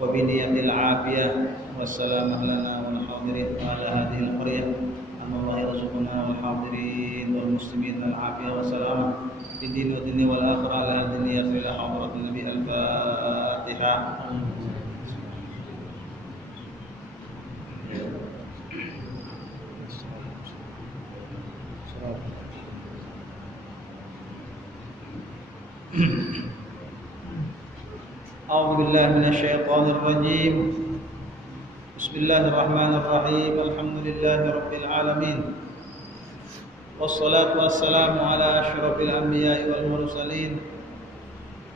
وبنية العافية والسلامة لنا والحاضرين على هذه القرية أن الله يرزقنا والحاضرين والمسلمين العافية والسلامة في الدين والدنيا والآخرة على هذه النية إلى حضرة النبي. الفاتحة. أعوذ بالله من الشيطان الرجيم. بسم الله الرحمن الرحيم. الحمد لله رب العالمين، والصلاة والسلام على أشرف الأنبياء والمرسلين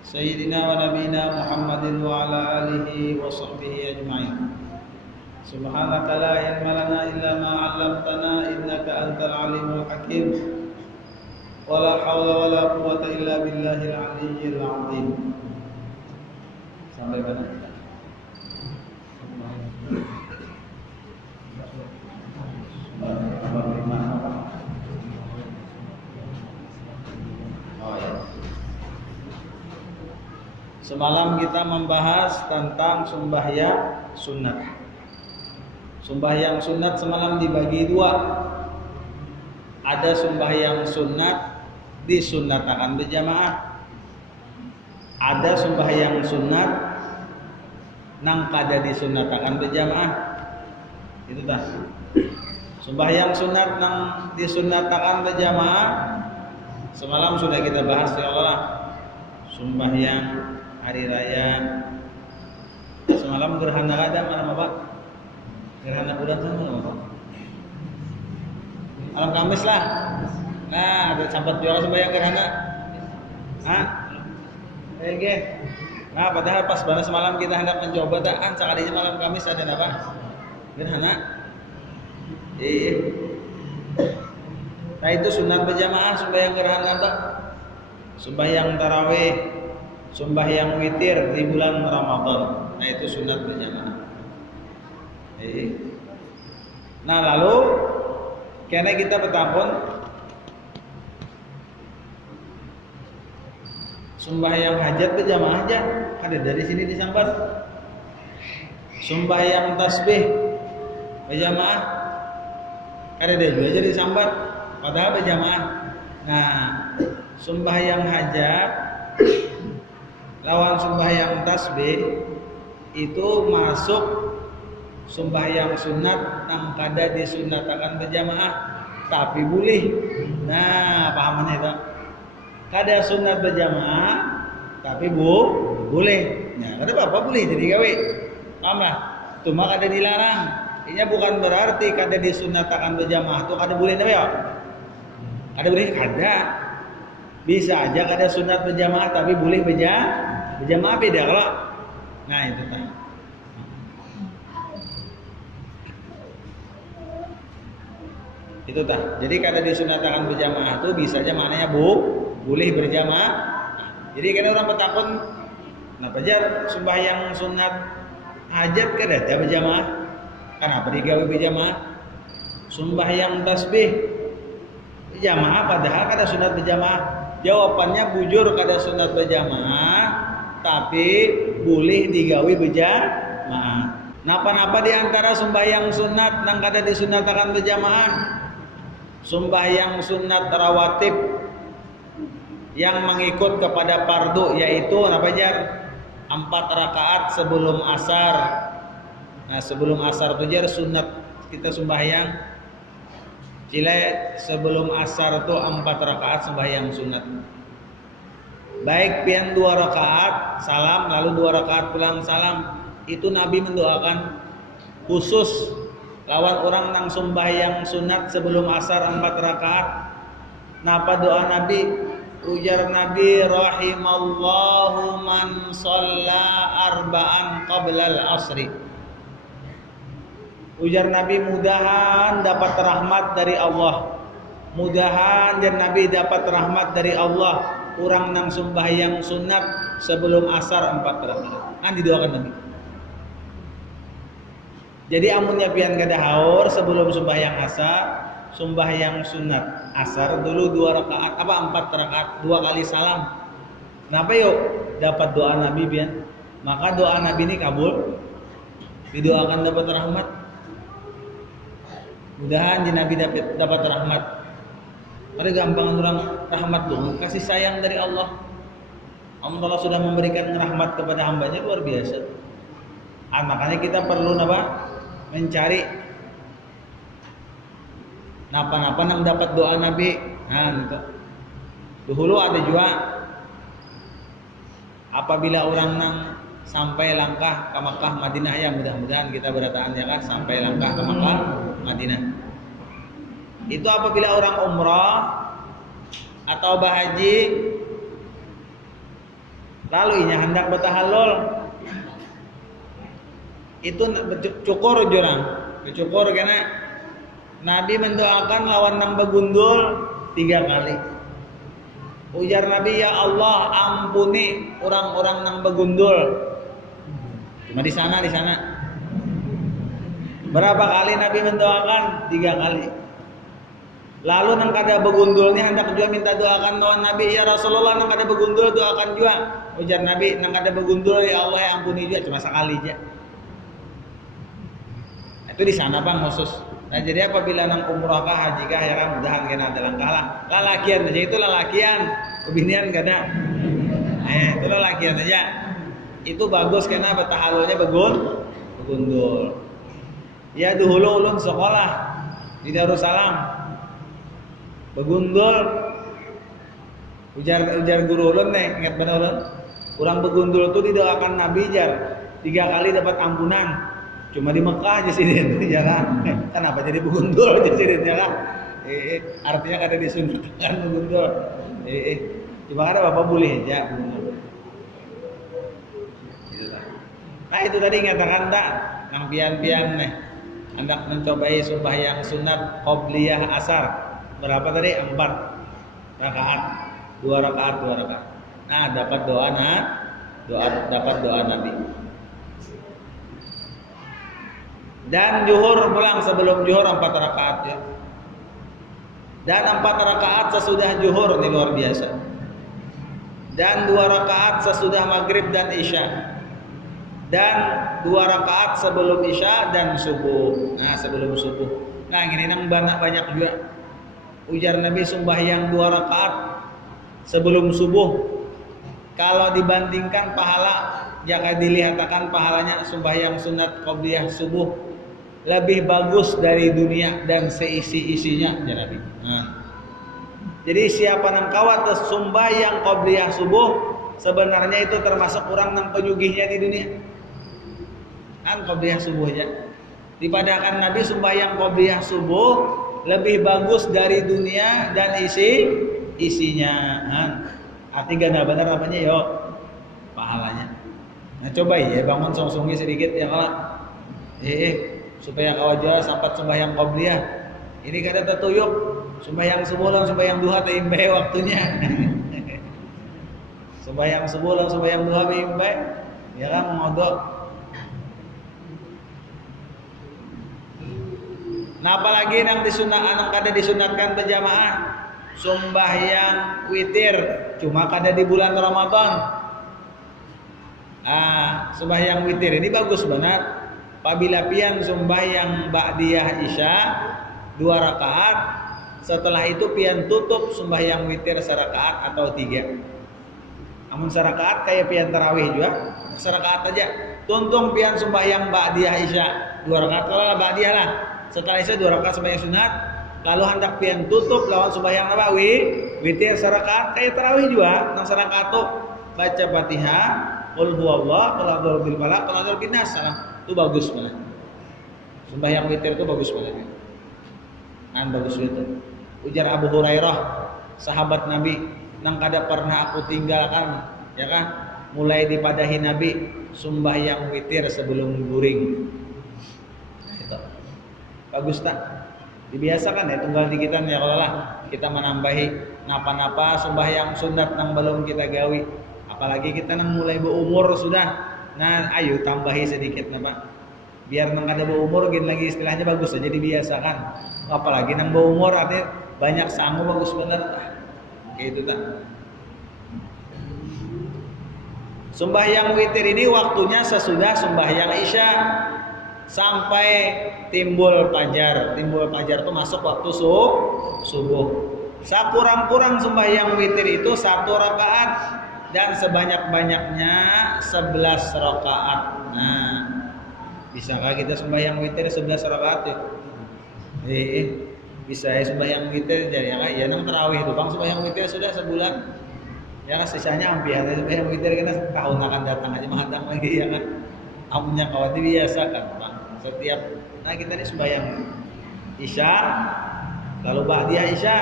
سيدنا ونبينا محمد وعلى آله وصحبه أجمعين. سبحانك لا علم لنا إلا ما علمتنا إنك أنت العليم الحكيم، ولا حول ولا قوة إلا بالله العلي العظيم. Sampai mana kita? Semalam kita membahas tentang sembahyang sunat. Sembahyang sunat semalam dibagi dua. Ada sembahyang sunat disunnatakan berjamaah. Ada sembahyang sunat nang kada disunnatakan berjamaah. Itu dah. Sembahyang sunat nang disunnatakan berjamaah semalam sudah kita bahas ya Allah. Sembahyang hari raya. Semalam gerhana ada malam apa? Gerhana bulan kan malam apa? Malam Kamis lah. Nah, ada sempat juga sembahyang gerhana. Hah? Nah, padahal pas banget semalam kita hendak mencoba taan sekalinya malam Kamis ada apa? Gerhana. Nah itu sunat berjamaah, sembahyang gerhana tak? Sembahyang tarawih, sembahyang witir di bulan Ramadan. Nah itu sunat berjamaah. Nah lalu karena kita bertahun sembahyang hajat berjamaah aja, ada dari sini disambat. Sembahyang tasbih berjamaah, ada dari juga jadi disambat, padahal berjamaah. Nah, sembahyang hajat lawan sembahyang tasbih itu masuk sembahyang sunat yang kada disunatakan berjamaah, tapi boleh. Nah, pahamannya itu. Kada sunat berjamaah tapi boleh. Nah, kada apa-apa boleh jadi gawe. Paham lah? Cuma kada dilarang. Ini bukan berarti kada disunatakan berjamaah itu kada boleh ya. Kada boleh kada. Bisa aja kada sunat berjamaah tapi boleh berjamaah beda kalau. Nah, itu kan. Itu tah. Jadi kada disunatakan berjamaah itu bisa aja maknanya boleh berjamaah. Jadi kadang orang bertakun, kenapa jar sembahyang sunat hajat kada ada berjamaah? Kenapa digawe berjamaah? Sembahyang tasbih berjamaah padahal kada sunat berjamaah. Jawabannya bujur kada sunat berjamaah, tapi boleh digawe berjamaah. Napa-napa di antara sembahyang sunat nang kada disunatakan berjamaah? Sembahyang sunat rawatib yang mengikut kepada fardu yaitu apa jar? 4 rakaat sebelum asar. Nah, sebelum asar itu jar sunat kita sembahyang. Cile sebelum asar itu 4 rakaat sembahyang sunat. Baik pian 2 rakaat salam lalu 2 rakaat pulang salam. Itu Nabi mendoakan khusus lawan orang nang sembahyang sunat sebelum asar 4 rakaat. Napa doa Nabi? Ujar Nabi, rahimallahu man shalla arba'an qablal asri. Ujar Nabi, mudahan dapat rahmat dari Allah. Mudahan dan Nabi dapat rahmat dari Allah. Kurang nang sembahyang sunat sebelum asar 4 rakaat. Didoakan Nabi. Jadi amunnya pian kada haur sebelum sembahyang asar, sembahyang sunat asar dulu 2 rakaat 4 rakaat, 2 kali salam. Kenapa yuk? Dapat doa Nabi pian. Maka doa Nabi ini kabul. Didoakan dapat rahmat. Mudahan di Nabi dapat rahmat. Ada gampang orang rahmat dong, kasih sayang dari Allah. Allah sudah memberikan rahmat kepada hambanya luar biasa. Makanya kita perlu mencari napa-napa nang dapat doa Nabi. Gitu. Dahulu ada juga apabila orang nang sampai langkah ke Makkah Madinah, ya mudah-mudahan kita berataan ya kan sampai langkah ke Makkah Madinah. Itu apabila orang umrah atau berhaji lalu inya hendak bertahallul, itu cukur jurang, cukur karena Nabi mendoakan lawan nang begundul 3 kali. Ujar Nabi, ya Allah ampuni orang-orang nang begundul. Cuma di sana. Berapa kali Nabi mendoakan? 3 kali. Lalu nang kada begundulnya hendak juga minta doakan lawan Nabi, ya Rasulullah nang kada begundul doakan juga. Ujar Nabi, nang kada begundul ya Allah ya ampuni juga, cuma sekali aja. Itu di sana Bang khusus. Nah jadi apabila nang umrah kah haji kah ya mudahan kena ada langkah lah. Lalakian aja itu lalakian, kebinian kada. Itu lalakian aja. Itu bagus karena bertahalulnya begundul. Ya dahulu ulun sekolah di Darussalam. Begundul. Ujar guru ulun ingat benar ulun. Orang begundul itu didoakan Nabi 3 kali dapat ampunan. Cuma di Mekah aja sini jarang. Kenapa jadi begundul aja sini jarang? Artinya kada disunatkan begundul. Cuma ada Bapak boleh aja begundul. Nah itu tadi ngatakan tak nang pian-pian nih hendak mencobai sembahyang sunat qobliyah asar. Berapa tadi? 4 rakaat. 2 rakaat. Nah dapat doa Nabi. Dan zuhur pulang sebelum zuhur 4 rakaat ya. Dan 4 rakaat sesudah zuhur, ini luar biasa. Dan 2 rakaat sesudah maghrib dan isya. Dan 2 rakaat sebelum isya dan subuh. Nah sebelum subuh. Nah ini nang banyak juga. Ujar Nabi sembahyang 2 rakaat sebelum subuh. Kalau dibandingkan pahala, jika dilihatkan pahalanya sembahyang sunat qobliyah subuh lebih bagus dari dunia dan seisi-isinya ya Nabi. Jadi siapa nang kawat sembahyang qobliyah subuh sebenarnya itu termasuk orang nang penyugihnya di dunia. Kan qobliyah subuh aja. Dipadakan Nabi sembahyang qobliyah subuh lebih bagus dari dunia dan isinya. Artinya benar namanya yo pahalanya. Nah coba ya bangun song-songi sedikit ya kalau supaya kau aja sampai sembahyang qobliyah. Ini kada tertuyuk sembahyang subuh lan sembahyang duha teh imbe waktunya. Sembahyang subuh lan sembahyang duha imbe ya kan modok. Nah apalagi nang kada disunatkan berjamaah sembahyang witir cuma kada di bulan Ramadan. Sembahyang witir ini bagus benar. Apabila pian sembahyang ba'diyah isya 2 rakaat, setelah itu pian tutup sembahyang witir serakaat atau 3. Namun serakaat kayak pian tarawih juga, serakaat aja. Tuntung pian sembahyang ba'diyah isya 2 rakaat kalau lah ba'diyah lah. Setelah isya 2 rakaat sembahyang sunat, lalu hendak pian tutup lawan sembahyang nabawi witir serakaat kayak tarawih juga. Nang serakaat tuh baca Fatihah, qul huwallah, qul a'udzu birabbil falaq, qul a'udzu birabbin nas. Itu bagus banget. Sembahyang witir itu bagus banget. Bagus itu. Ujar Abu Hurairah, sahabat Nabi, nang kada pernah aku tinggalkan, ya kan? Mulai dipadahi Nabi sembahyang witir sebelum guring. Itu. Bagus tak? Dibiasakan ya tunggal dikitan ya kalau lah kita menambahi napa-napa sembahyang sunat nang belum kita gawi. Apalagi kita nang mulai berumur sudah. Nah, ayo tambahi sedikit napa. Biar nang kada berumur gini lagi istilahnya bagus aja dibiasakan. Apalagi nang berumur artinya banyak sanggup bagus bener. Kayak itu tak. Sembahyang witir ini waktunya sesudah sembahyang Isya sampai timbul fajar. Timbul fajar itu masuk waktu subuh. Sakurang-kurang sembahyang witir itu 1 rakaat dan sebanyak-banyaknya 11 rakaat. Nah, bisakah kita sembahyang witir 11 rakaat ya? Bisa ya sembahyang witir jadi ya nang tarawih itu Bang sembahyang witir sudah sebulan. Ya kan sisanya ampihan sembahyang witir karena tahun akan datang aja menghadang lagi ya kan. Amunnya kawat biasa kan Bang. Setiap kita ini sembahyang Isya lalu ba'diyah Isya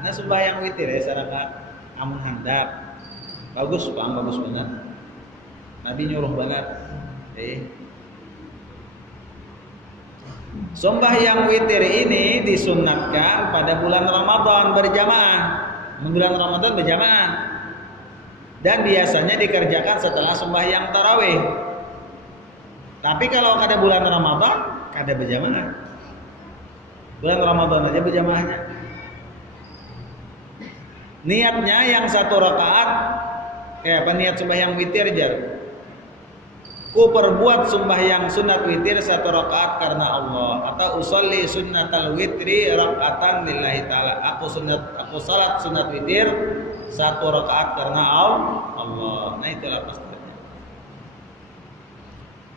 sembahyang witir ya saraka amun hendak. Bagus Bang, bagus banget. Nabi nyuruh banget. Sembahyang witir ini disunatkan pada bulan Ramadan berjamaah. Bulan Ramadan berjamaah. Dan biasanya dikerjakan setelah sembahyang tarawih. Tapi kalau kada bulan Ramadan, kada berjamaah. Bulan Ramadan aja berjamaahnya. Niatnya yang 1 rakaat kayak apa niat sembahyang witir jar. Ku perbuat sembahyang sunat witir 1 rakaat karena Allah atau usolli sunnatal witri rakaatan lillahi taala. Aku salat sunat witir 1 rakaat karena Allah. Nah itulah pasti.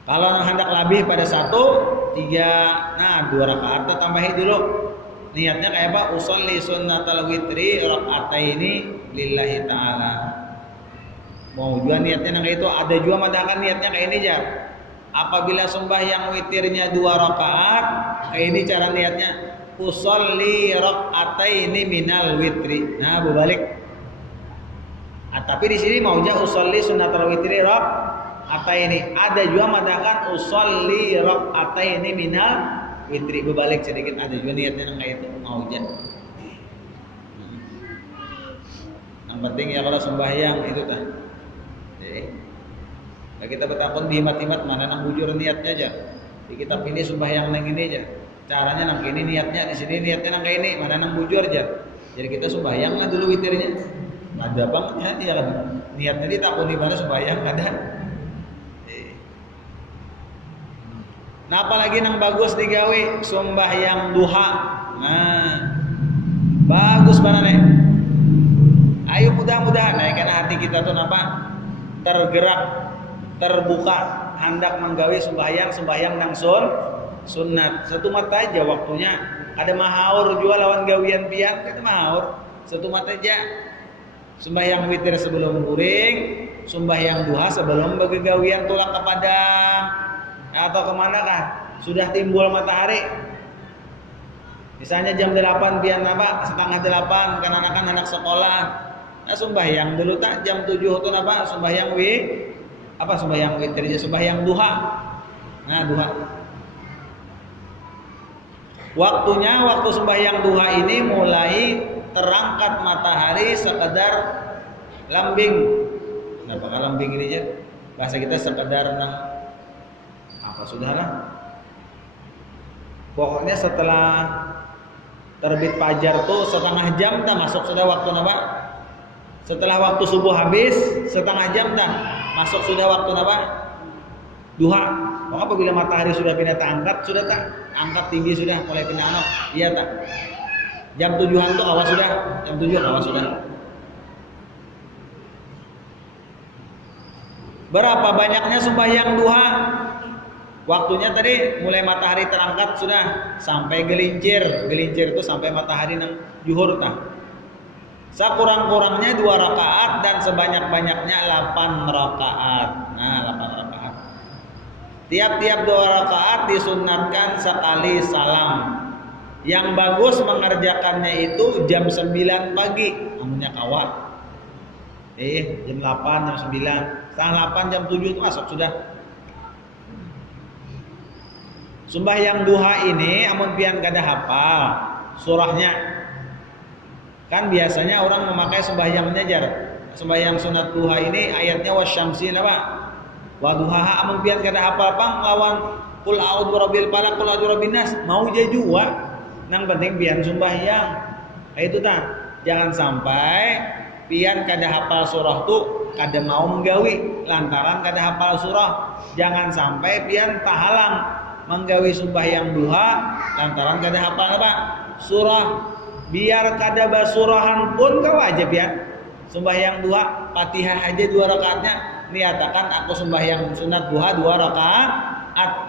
Kalau hendak lebih pada 1, 3, 2 rakaat tambahi dulu. Niatnya kayak apa? Usolli sunnatal witri rakaataini lillahi taala. Mau juga niatnya kayak itu, ada juga madakan niatnya kayak ini jar. Apabila sembahyang witirnya 2 rakaat, kayak ini cara niatnya. Usolli rakaataini minal witri. Nah, berbalik. Tapi di sini maunya usolli sunnatal witri rakaataini. Ada juga madakan usolli rakaataini minal witri, berbalik sedikit. Ada juga niatnya kayak itu maunya. Yang penting ya kalau sembahyang itu tah. Nah, kita bertakun dihimat-himat mana nang bujur niatnya aja. Di kitab ini sembahyang nang ini aja. Caranya nang ini niatnya, di sini niatnya nang ini, mana nang bujur aja. Jadi kita sembahyang lah dulu witirnya. Ada banget ya kan. Niatnya ditakun di mana sembahyang ada. Nah, apalagi nang bagus digawe sembahyang duha. Nah, bagus banget nih. Ayo mudah-mudahan ya karena hati kita tuh napa? Tergerak, terbuka, hendak menggawe sembahyang nang sunat. Satu mata aja waktunya. Ada mahaur juga lawan gawian pian, kata mahaur. Satu mata aja. Sembahyang witir sebelum guring, sembahyang duha sebelum begawian tulak ke padang atau kemana kah? Sudah timbul matahari. Misalnya jam 8 pian apa? Setengah 8 kan anak sekolah. Nah, sembahyang dulu tak jam 7 itu apa? Sembahyang sembahyang witir aja, sembahyang duha. Nah, duha. Waktu sembahyang duha ini mulai terangkat matahari sekedar lambing. Nah, bakal lambing ini aja. Bahasa kita sekedar nang apa sudahlah. Pokoknya setelah terbit fajar tuh setengah jam tak masuk sudah waktu apa? Setelah waktu subuh habis setengah jam tak masuk sudah waktu apa? Duha. Maka apabila matahari sudah pindah angkat sudah tak angkat tinggi sudah mulai pindah anak. Iya tak. Jam 7-an tuh awas sudah. Jam 7 awas sudah. Berapa banyaknya sembahyang duha? Waktunya tadi mulai matahari terangkat sudah sampai gelincir. Gelincir itu sampai matahari nang juhur tah. Sekurang-kurangnya 2 rakaat dan sebanyak-banyaknya 8 rakaat. Nah, 8 rakaat. Tiap-tiap 2 rakaat disunatkan sekali salam. Yang bagus mengerjakannya itu jam 9 pagi. Amunnya kawat. Jam 8, jam 9, setengah 8, jam 7 itu masuk sudah. Sembahyang duha ini amun pian kada hafal surahnya. Kan biasanya orang memakai sembahyang nyajar. Sembahyang sunat duha ini ayatnya wasyamsi apa? Wa duhaha amun pian kada hafal pang lawan qul a'udzu birabbil falaq qul a'udzu birabbin nas mau je jua. Nang penting pian sembahyang. Itu tah. Jangan sampai pian kada hafal surah tu kada mau menggawi lantaran kada hafal surah. Jangan sampai pian tahalang menggawi sembahyang duha lantaran kada hafal apa? Surah. Biar kada basurahan pun kau aja pian. Sembahyang duha Fatihah aja 2 rakaatnya niatakan aku sembahyang sunat duha 2 rakaat.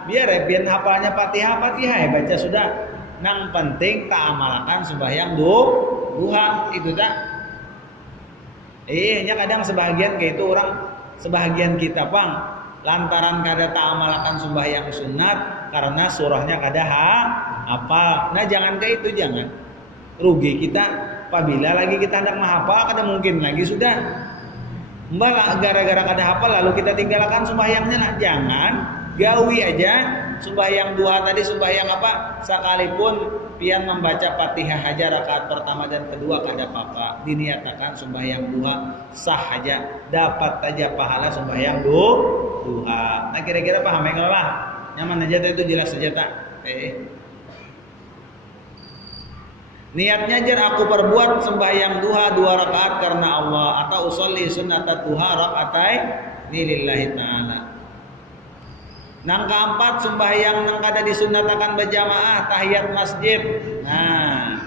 Biar pian hafalnya Fatihah ya baca sudah. Nang penting tak amalkan sembahyang duha itu tak. Nya kadang sebahagian kayak itu orang sebahagian kita pang lantaran kada tak amalkan sembahyang sunat karena surahnya kada hafal. Nah jangan kayak itu, jangan rugi kita apabila lagi kita hendak menghafal kada mungkin lagi sudah mbak gara-gara kada hafal lalu kita tinggalkan sembahyangnya. Nah jangan gawi aja sembahyang duha tadi sembahyang apa sekalipun pian membaca Fatihah aja rakaat pertama dan kedua kada apa-apa diniatakan sembahyang duha sah aja dapat aja pahala sembahyang duha. Nah kira-kira paham ya lah nyaman aja itu jelas saja tak. Niatnya jar aku perbuat sembahyang duha 2 rakaat karena Allah atau usolli sunnatat duha rakaatai lillahi ta'ala. Nang keempat sembahyang nang kada disunnatakan berjamaah tahiyat masjid. Nah,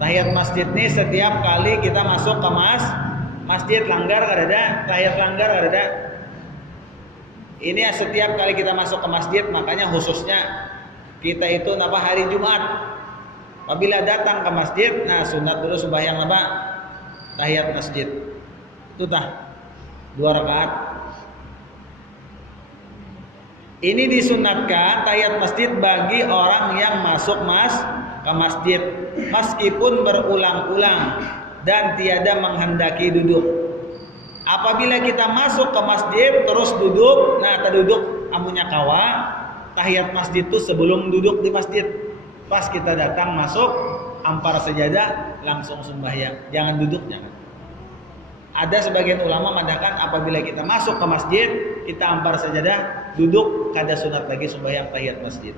tahiyat masjid ini setiap kali kita masuk ke masjid langgar kada ada, tahiyat langgar kada ada. Ini setiap kali kita masuk ke masjid, makanya khususnya kita itu napa hari Jumat. Apabila datang ke masjid, nah sunat dulu sembahyang apa? Tahiyat masjid. Itu tah 2 rakaat. Ini disunatkan tahiyat masjid bagi orang yang masuk ke masjid meskipun berulang-ulang dan tiada menghendaki duduk. Apabila kita masuk ke masjid terus duduk, nah terduduk amunya kawa, tahiyat masjid itu sebelum duduk di masjid. Pas kita datang masuk ampar sejadah langsung sembahyang, jangan duduk, jangan. Ada sebagian ulama mengatakan apabila kita masuk ke masjid kita ampar sejadah duduk kada sunat lagi sembahyang tahiyat masjid.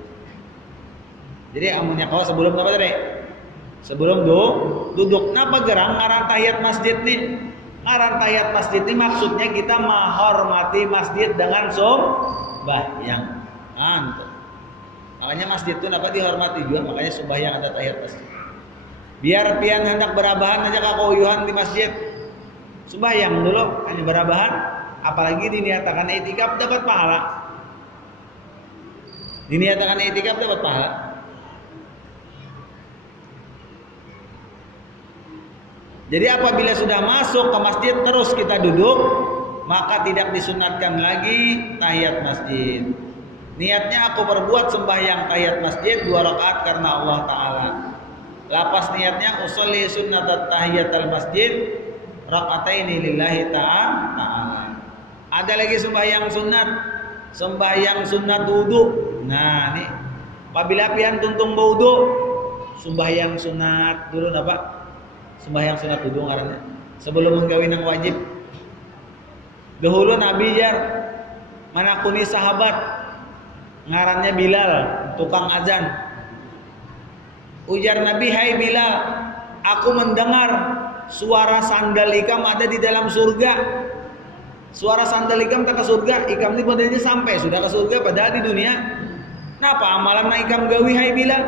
Jadi amunnya kau sebelum apa tadi? Sebelum duduk. Napa gerang ngaran tahiyat masjid nih? Ngaran tahiyat masjid ini maksudnya kita menghormati masjid dengan sembahyang. Antum. Makanya masjid itu dapat dihormati juga, makanya sembahyang ada tahiyat masjid. Biar pian hendak berabahan aja kakuyuhan di masjid. Sembahyang dulu hanya berabahan, apalagi diniatakan itikaf dapat pahala. Diniatakan itikaf dapat pahala. Jadi apabila sudah masuk ke masjid terus kita duduk, maka tidak disunatkan lagi tahiyat masjid. Niatnya aku berbuat sembahyang tahiyat masjid 2 rakaat karena Allah Ta'ala. Lapas niatnya usolli sunnatat tahiyatul masjid rakataini lillahi ta'ala. Ada lagi sembahyang sunat wudu. Nah nih apabila pian tuntung wudu sembahyang sunat dulu napa? Sembahyang sunat wudu ngarannya sebelum menggawi nang wajib. Dahulu Nabi jar manakuni sahabat ngarannya Bilal, tukang azan. Ujar Nabi, "Hai Bilal, aku mendengar suara sandal ikam ada di dalam surga." Suara sandal ikam tak ke surga, ikam ini padahal sampai sudah ke surga padahal di dunia. Napa amalan na ikam gawi hai Bilal?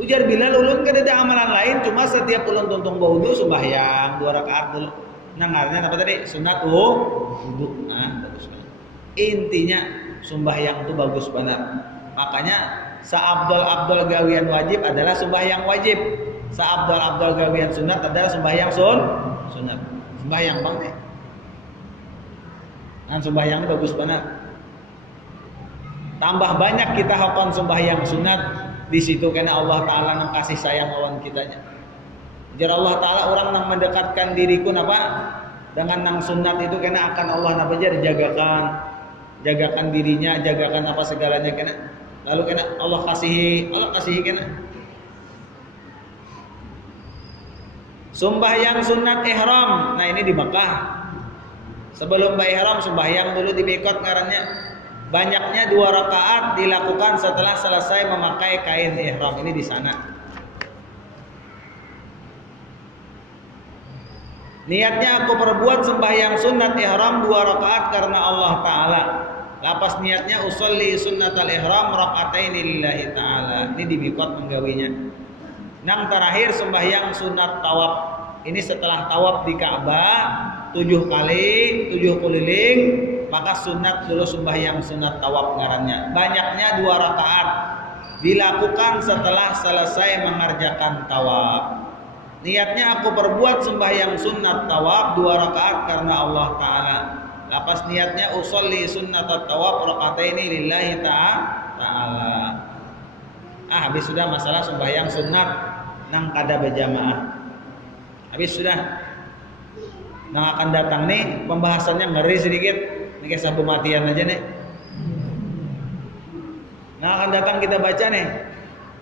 Ujar Bilal, ulun kada ada amalan lain, cuma setiap ulun tuntung wudu sembahyang 2 rakaat dulu. Nangarnya apa tadi? Sunat wudu. Nah, bagus banget. Intinya sembahyang itu bagus banget. Makanya saabdol gawian wajib adalah sembahyang wajib. Saabdol gawian sunat adalah sembahyang sunat. Sembahyang bang nih. Nah, sembahyang bagus banget. Tambah banyak kita hakon sembahyang sunat di situ karena Allah Taala nang kasih sayang lawan kitanya. Jar Allah Taala orang nang mendekatkan diriku napa? dengan nang sunat itu kena akan Allah nabajar jagakan dirinya, jagakan apa segalanya kena. Lalu kena Allah kasihi kena. Sembahyang sunat ihram. Nah, ini di Mekah. Sebelum ihram sembahyang dulu di Mikot ngarannya. Banyaknya 2 rakaat dilakukan setelah selesai memakai kain ihram. Ini di sana. Niatnya aku perbuat sembahyang sunat ihram 2 rakaat karena Allah Ta'ala. Lapas niatnya usolli sunnatal ihram raka'ataini lillahi ta'ala. Ini di Mikot menggawinya. Nang terakhir sembahyang sunat tawaf. Ini setelah tawaf di Ka'bah 7 kali, 7 keliling, maka sunat dulu sembahyang sunat tawaf ngarannya. Banyaknya 2 rakaat dilakukan setelah selesai mengerjakan tawaf. Niatnya aku perbuat sembahyang sunat tawaf 2 rakaat karena Allah Ta'ala. Lapas niatnya usolli sunat tawaf raka'ataini lillahi ta'ala. Habis sudah masalah sembahyang sunat nang kada berjamaah. Habis sudah. Nang akan datang nih pembahasannya ngeri sedikit. Ini kayak sabu matian aja nih. Nang akan datang kita baca nih.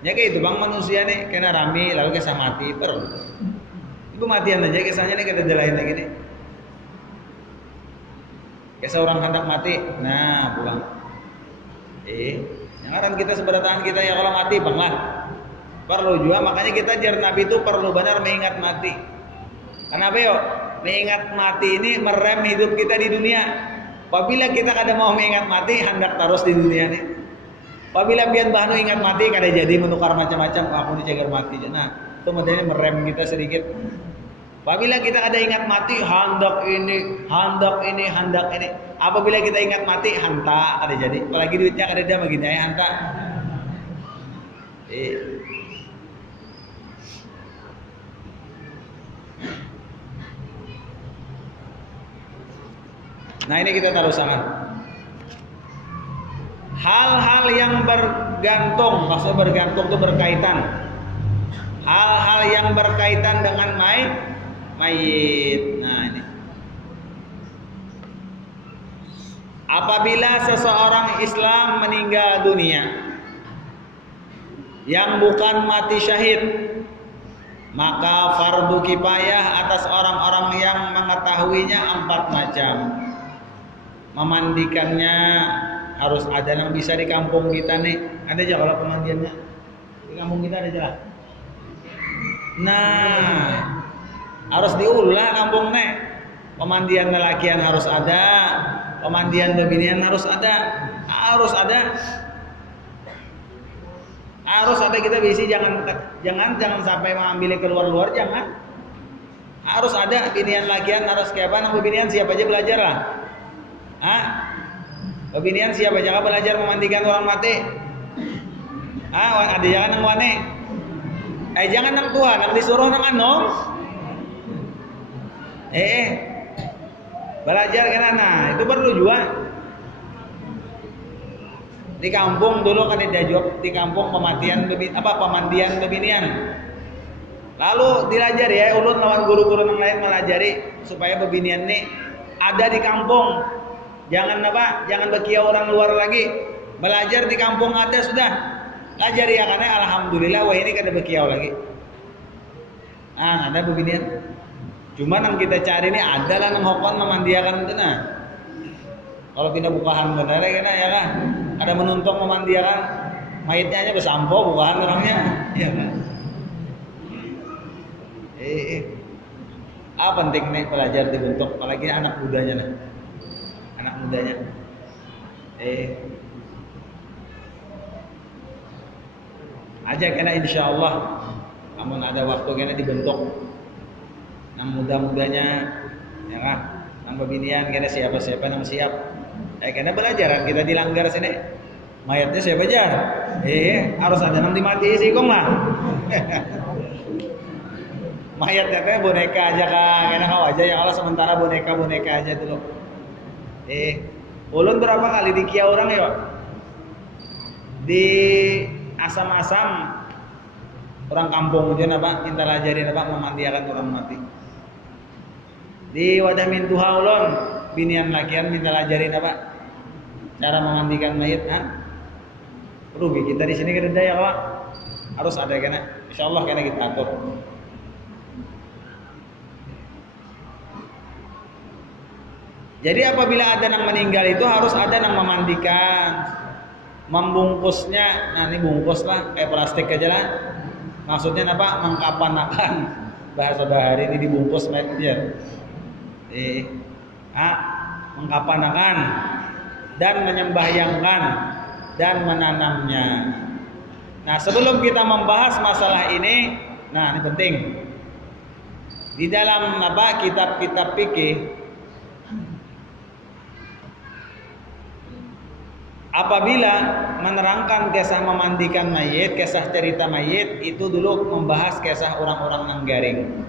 Ya kayak itu bang manusia nih kena rami lalu kisah mati ibu matian aja kisahnya nih kita jelain lagi nih. Kisah orang hendak mati, nah pulang. Yang akan kita seberataan kita ya kalau mati bang lah. Perlu juga makanya kita jar Nabi itu perlu benar mengingat mati. Kenapa yo? Mengingat mati ini merem hidup kita di dunia. Apabila kita kada mau mengingat mati hendak terus di dunia nih. Apabila pian bahnu ingat mati kada jadi menukar macam-macam aku dicegar mati. Nah, itu modelnya merem kita sedikit. Apabila kita kada ingat mati hendak ini. Apabila kita ingat mati hanta kada jadi. Apalagi duitnya kada ada begini ya hanta. Nah, ini kita taruh sangat. Hal-hal yang bergantung, maksud bergantung itu berkaitan. Hal-hal yang berkaitan dengan mayit. Nah, ini. Apabila seseorang Islam meninggal dunia yang bukan mati syahid, maka fardu kifayah atas orang-orang yang mengetahuinya 4 macam. Memandikannya harus ada yang bisa di kampung kita nih. Ada aja kalau pemandiannya di kampung kita ada aja. Nah, harus diulah kampung nih. Pemandian lelakian harus ada, pemandian bebinian harus ada. Harus ada kita bisi jangan sampai mengambil keluar jangan. Harus ada binian lakian harus kayak apa? Nang bebinian siapa aja belajar lah. Bebinian siapa aja belajar memandikan orang mati. Ada jangan nang wane. Jangan nang tua, nang disuruh nang anom. Belajar kan itu perlu juga. Di kampung dulu kan diajak di kampung pemandian bebinian. Lalu dilajar ya ulun lawan guru-guru yang lain melajari supaya bebinian nih ada di kampung. Jangan bekiau orang luar lagi. Belajar di kampung ada sudah. Belajar ya karena alhamdulillah wah ini kada bekiau lagi. Ada bebinian. Cuma yang kita cari ini adalah nang hokon memandiakan itu nah. Kalau pindah bukahan benar ya kan. Ada menuntung memandiakan mayitnya aja bersampo bukahan orangnya. Iya kan? Penting nih belajar dibentuk apalagi anak mudanya lah. Anak mudanya. Aja kena insyaallah amun ada waktu kena dibentuk nang muda-mudanya ya kan. Nang bebinian kena siapa-siapa nang siap. Kena belajar kita dilanggar sini. Mayatnya siapa aja? Harus ada nang dimati sih kong lah. Mayatnya teh boneka aja kah, kena kau aja ya Allah sementara boneka aja dulu. Ulun berapa kali di kia orang ya? Di asam-asam orang kampung aja napa kita lajarin apa memandiakan orang mati. Di wadah mintuha ulun binian lakian minta ajarin apa? Cara memandikan mayit, ha? Rugi kita di sini kada ya, Pak. Harus ada kena. Insyaallah kena kita atur. Jadi apabila ada yang meninggal itu harus ada yang memandikan, membungkusnya. Nah ini bungkus lah, kayak plastik aja lah. Maksudnya apa? Mengkapanakan. Bahasa bahari ini dibungkus mayatnya. Mengkapanakan dan menyembahyangkan dan menanamnya. Nah sebelum kita membahas masalah ini, nah ini penting. Di dalam apa kitab-kitab fikih, apabila menerangkan kisah memandikan mayit, kisah cerita mayit, itu dulu membahas kisah orang-orang Nanggaring.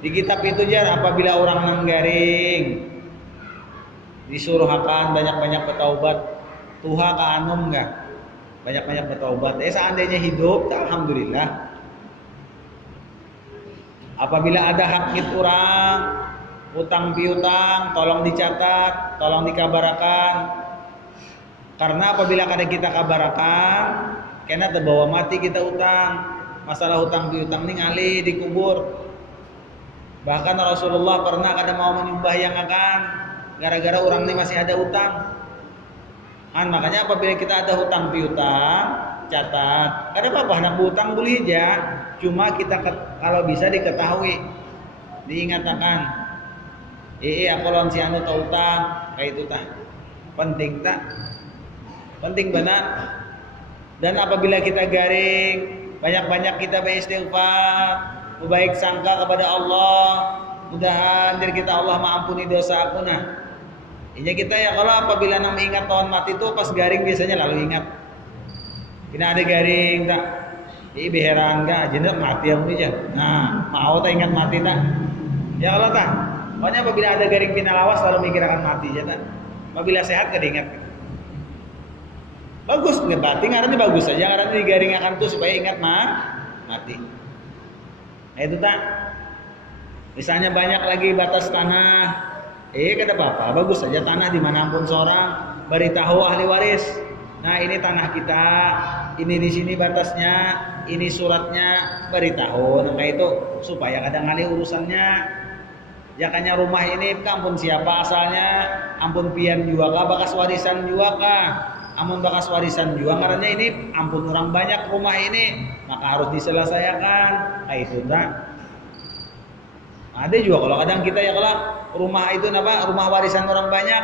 Di kitab itu jar apabila orang Nanggaring disuruh akan banyak-banyak bertaubat, tuha ka anum enggak? Banyak-banyak bertaubat. Seandainya hidup, alhamdulillah. Apabila ada hakit orang, utang piutang, tolong dicatat, tolong dikabarakan. Karena apabila kada kita kabarakan, kena terbawa mati kita utang. Masalah utang piutang ini ngali dikubur. Bahkan Rasulullah pernah kada mau menyembahyangakan gara-gara orang ini masih ada utang. Makanya apabila kita ada hutang piutang, catat. Kada apa-apa nak utang boleh aja. Cuma kita kalau bisa diketahui, diingatkan. Aku lawan si anu tau utang, kayak itu tah. Penting tak? Penting benar. Dan apabila kita garing, banyak-banyak kita beristighfar, berbaik sangka kepada Allah. Mudahan diri kita Allah mengampuni dosa aku nah. Ini kita ya kalau apabila nam ingat tahun mati itu pas garing biasanya lalu ingat. Kena ada garing tak? Beheran enggak jenak mati aku aja. Nah, mau tak ingat mati tak? Ya Allah tak. Pokoknya apabila ada garing pinalawas selalu mikir akan mati aja tak? Apabila sehat kada ingat. Bagus ngebati ngarannya bagus saja ngarannya digaring akan tuh supaya ingat mati. Nah itu tak. Misalnya banyak lagi batas tanah. Kada apa-apa, bagus saja tanah dimanapun seorang beritahu ahli waris. Nah ini tanah kita, ini di sini batasnya, ini suratnya, beritahu. Nah itu supaya kadang kali urusannya. Jakanya rumah ini kampun siapa asalnya, ampun pian juga kah, bakas warisan juga kah, ampun bakas warisan juga ngarannya ini ampun orang banyak rumah ini, maka harus diselesaikan. Nah itu tak. Ada juga kalau kadang kita ya kalau rumah itu apa rumah warisan orang banyak,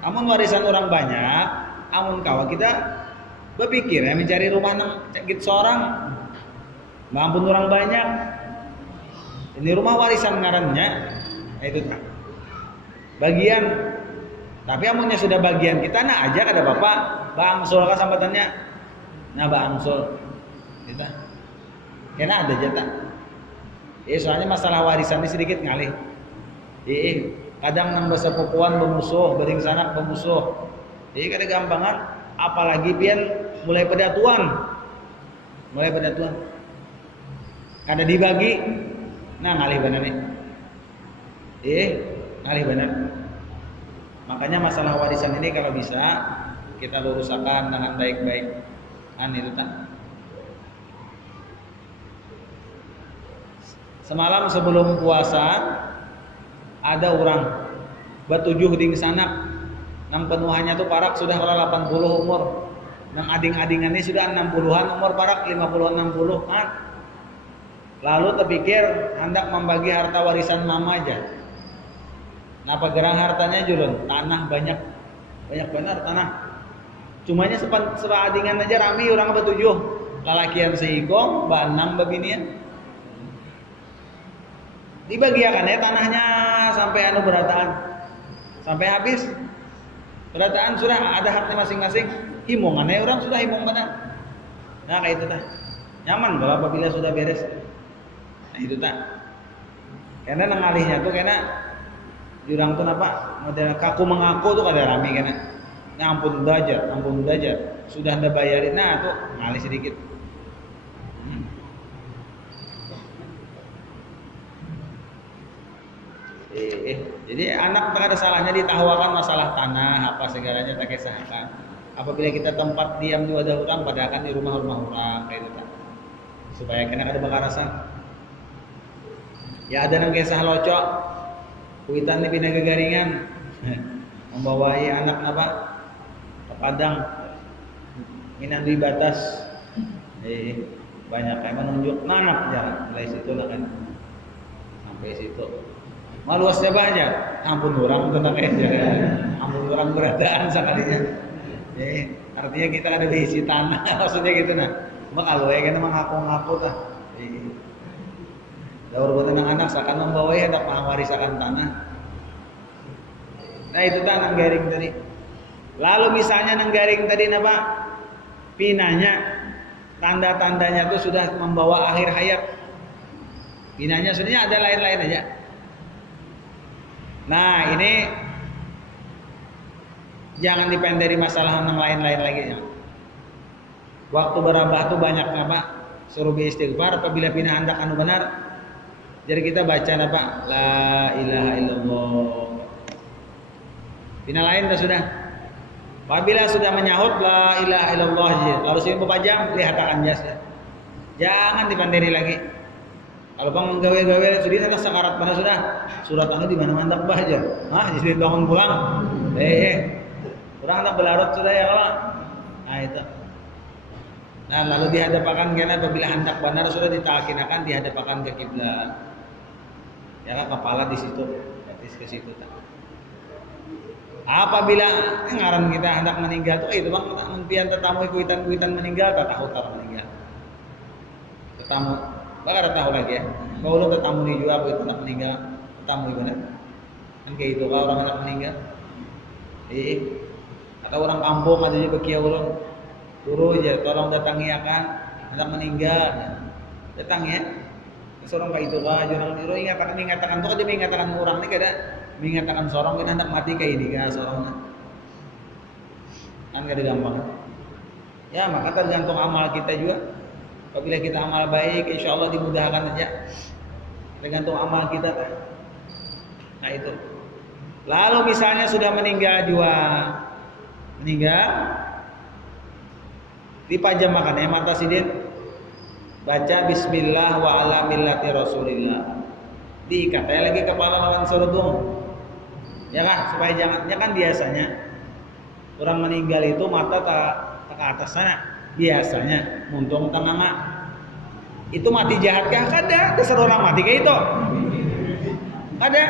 amun warisan orang banyak, amun kawan kita berpikir ya mencari rumah nang cekit seorang, ampun orang banyak, ini rumah warisan ngarannya, nah itu tak bagian, tapi amunnya sudah bagian kita nah aja kada bapak, bangsul kan sambatannya, nah bangsul, kita, kena ada jatah. Soalnya masalah warisan ini sedikit ngalih. Kadang nang bersepupuan bermusuh, bering sanak bermusuh. Kada gampangan, apalagi pian mulai pada tuan. Kada dibagi. Nah ngalih benar nih. Ngalih benar. Makanya masalah warisan ini kalau bisa kita luruskan dengan baik-baik. Itu tak. Semalam sebelum puasa ada orang bertujuh ding sanak, nang penuhannya tuh parak sudah kalau 80 umur, nang ading-adingannya sudah 60-an umur parak 50 60 kan. Lalu terpikir hendak membagi harta warisan mama aja. Napa gerang hartanya jurun? Tanah banyak benar tanah. Cumanya sepadingan aja rami orang bertujuh, lalakian seikong, banam babinian. Dibagiakan ya tanahnya sampai berataan sampai habis berataan sudah ada haknya masing-masing, himongannya orang sudah himong benar. Nah kayak itu tah nyaman kalau apabila sudah beres. Nah itu tak karena nengalihnya tuh karena jurang tuh apa model kaku mengaku tuh kada rame karena nah, ampun dajar sudah anda bayarin nah tuh ngalih sedikit. Jadi anak tak ada salahnya ditahuakan masalah tanah apa segalanya tak kisahkan. Apabila kita tempat diam di wadah orang, padahal di rumah-rumah orang kayak itu, supaya kena ada bakar rasa. Ya ada nang kisah locok, kuitan di bina gegaringan, membawai anak apa ke Padang, minan di batas, banyak kayak menunjuk anak jalan, mulai situ lah kan, sampai situ. Maluasnya banyak, ampun orang tentang ampun orang beradaan sekalinya. Artinya kita ada diisi tanah, maksudnya gitu nah. Cuma kalau ya kan mengaku-ngaku tah. Daur buat anak seakan membawa ya hendak mewarisakan tanah. Nah itu tanah garing tadi. Lalu misalnya nang garing tadi napa? Pinanya, tanda-tandanya itu sudah membawa akhir hayat. Pinanya sebenarnya ada lain-lain aja. Nah ini jangan dipendari masalah yang lain-lain lagi ya. Waktu berabah tuh banyak apa? Suruh beristighfar apabila pindah hendak anu benar. Jadi kita baca apa? La ilaha illallah. Pindah lain dah sudah. Apabila sudah menyahut la ilaha illallah lalu sini berpajang lihatakan jasnya. Jangan dipendari lagi. Kalau bang menggawe-gawe sudah ada sakarat mana sudah surat anu di mana-mana tak baca. Jadi bangun pulang. Orang tak belarut sudah ya kalau. Nah itu. Nah lalu dihadapakan karena apabila hendak benar sudah ditakinakan dihadapakan ke kiblat. Ya kan kepala di situ, batis ke situ. Apabila ngaran kita hendak meninggal tuh itu bang mimpian tetamu kuitan meninggal tak tahu meninggal. Tetamu, bakal tahu lagi ya. Kalau tetamu nih juga kuitan hendak meninggal, tetamu gimana? Kan kayak itu kalau orang hendak meninggal. Atau orang kampung aja juga kieu ulun. Suruh aja tolong datangi akan hendak meninggal. Datang ya. Sorong kayak itu lah, jangan niru mengatakan tuh ada mengatakan orang nih kada mengatakan sorong kita hendak mati kayak ini kan sorongnya. Kan kada gampang. Ya maka tergantung amal kita juga. Apabila kita amal baik, insya Allah dimudahkan aja. Tergantung amal kita. Nah itu. Lalu misalnya sudah meninggal juga, dipajam makan mata sidin. Baca bismillah wa ala millati rasulillah. Diikat lagi kepala lawan sorobong. Ya kan supaya jangan biasanya orang meninggal itu mata tak ke atas sana. Biasanya muntung tenganga. Itu mati jahat kah? Kada. Dasar orang mati kayak itu. Ada.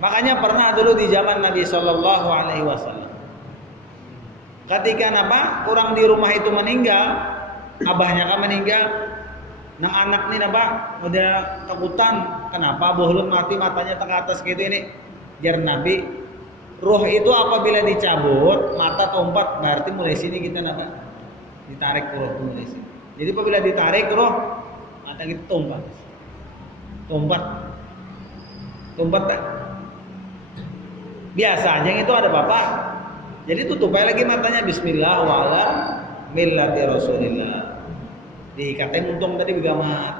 Makanya pernah dulu di zaman Nabi Shallallahu Alaihi Wasallam. Ketika orang di rumah itu meninggal. Abahnya kan meninggal, nang anak nih udah takutan, kenapa bohlun mati matanya ke atas gitu ini, jar Nabi, roh itu apabila dicabut mata tompat berarti mulai sini kita ditarik roh mulai sini. Jadi apabila ditarik roh mata kita tompat tak? Biasanya itu ada bapak, jadi tutup lagi matanya Bismillah wa ala millati rasulillah. Diikatnya untung tadi begamat.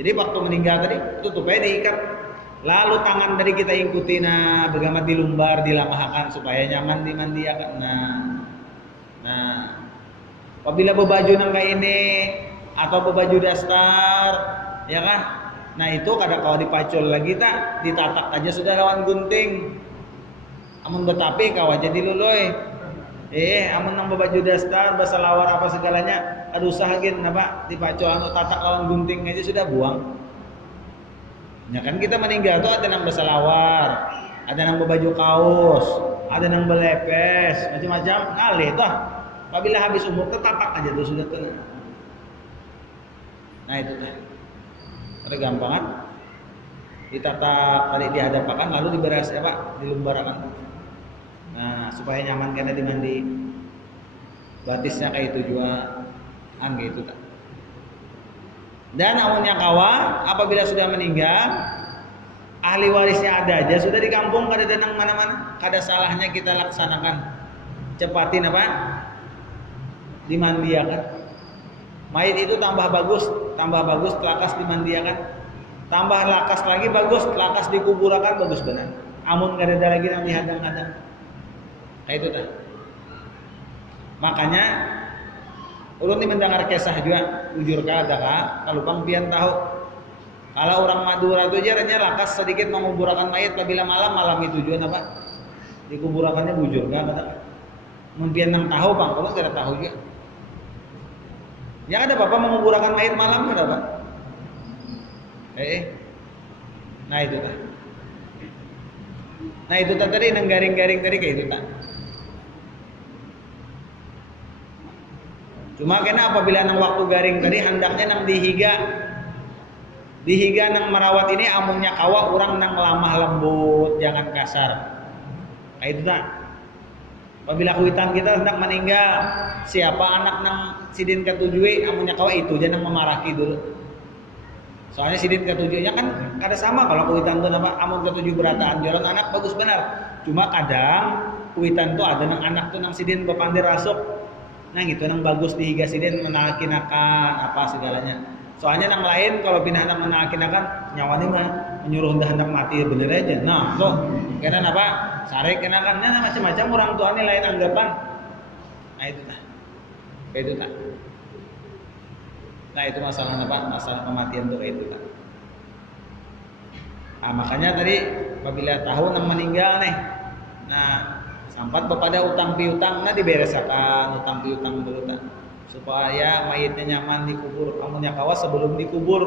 Jadi waktu meninggal tadi tutupnya diikat. Lalu tangan tadi kita ikuti begamat dilumbar, dilamahkan supaya nyaman dimandiakan. Nah, apabila berbaju nang kayak ini atau berbaju dasar, ya kan? Nah itu kadang kalau dipacul lagi tak ditatak aja sudah lawan gunting. Amun betapi kau aja diluluy. Amun nang berbaju dasar, bahasa lawar apa segalanya. Aduh usahakin dipacul anu tatak lawan gunting aja sudah buang. Ya kan kita meninggal tuh ada nang berselawar, ada nang berbaju kaos, ada nang belepes, macam-macam ngalih tuh. Apabila habis umur tatak aja tuh sudah kena. Nah itu teh. Ada gampangan. Ditatak tadi dihadapakan lalu diberas dilumbarakan. Nah supaya nyaman karena dimandi. Batisnya kayak itu juga. Gitu tak. Dan amunnya kawa apabila sudah meninggal ahli warisnya ada aja sudah di kampung kada tenang mana-mana, kada salahnya kita laksanakan cepatin dimandiakan mayit itu tambah bagus telakas dimandiakan tambah lakas lagi bagus, lakas dikuburakan bagus benar. Amun gak ada lagi yang dihadang-hadang. Kayak itu tah. Makanya ulun ini mendengar kisah juga ujur kada ka kalupang pian tahu. Kalau orang Madura itu aja lakas sedikit menguburakan mayat apabila malam itu tujuan apa? Dikuburakannya bujur ka kata. Mun pian 6 tahu Bang, kalau tidak tahu juga. Ya ada Bapak menguburakan mayat malam ada Pak? Nah itu tah. Nah itu tadi nang garing-garing tadi kayak itu tak. Cuma kena apabila nang waktu garing tadi hendaknya nang dihiga nang merawat ini amunnya kawa orang nang lamah lembut jangan kasar. Kayak itu tak. Apabila kuitan kita hendak meninggal, siapa anak nang sidin ketujui amunnya kawa itu jangan memarahi dulu. Soalnya sidin ketujuhnya kan kada sama kalau kuitan tuh nama amun ketujuh berataan jalan anak bagus benar. Cuma kadang kuitan tuh ada nang anak tuh nang sidin bepandi rasuk. Nah gitu nang bagus dihiga sidin menakinakan apa segalanya. Soalnya nang lain kalau pindah nang menakinakan nyawanya mah menyuruh hendak mati bener aja. Nah tuh kena apa sarek kena kan macam-macam orang tuanya lain anggapan. Nah itu tah. Kayak itu tah. Nah itu masalah apa? Masalah kematian tuh kayak itu kan. Nah makanya tadi apabila tahu nang meninggal nih, nah sampat kepada utang piutang, nah diberesakan utang piutang dulu kan, supaya mayatnya nyaman dikubur. Amunnya kawas sebelum dikubur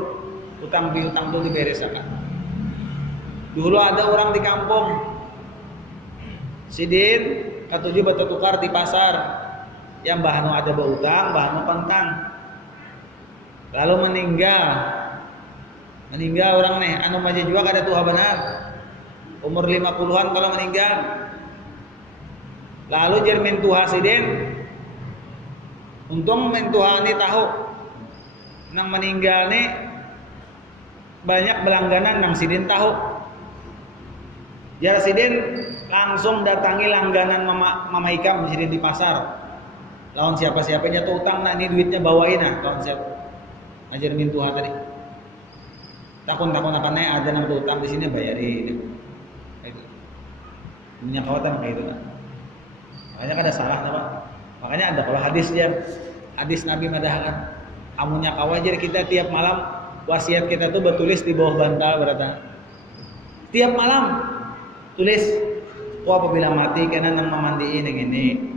utang piutang tuh diberesakan. Dulu ada orang di kampung, sidin katujuh batu tukar di pasar, yang bahanu ada berutang, bahanu pentang. Lalu meninggal orang nih anu maja juga kada tua benar umur 50-an kalau meninggal lalu jer mentuha sidin untung mentuha ini tahu nang meninggal nih banyak berlangganan nang sidin tahu jar sidin langsung datangi langganan mama ikam sidin di pasar lawan siapa-siapanya tuh utang nah ini duitnya bawain nah konsep ajar mintuha tadi. Takun akannya ada nang utang di sini bayarin. Itu. Punya kawatan kayak itu kan. Makanya kada salah apa? Makanya ada kalau hadis Nabi madahakan amunnya kawajar kita tiap malam wasiat kita tuh bertulis di bawah bantal berata. Tiap malam tulis apabila mati kena nang memandiin yang ini.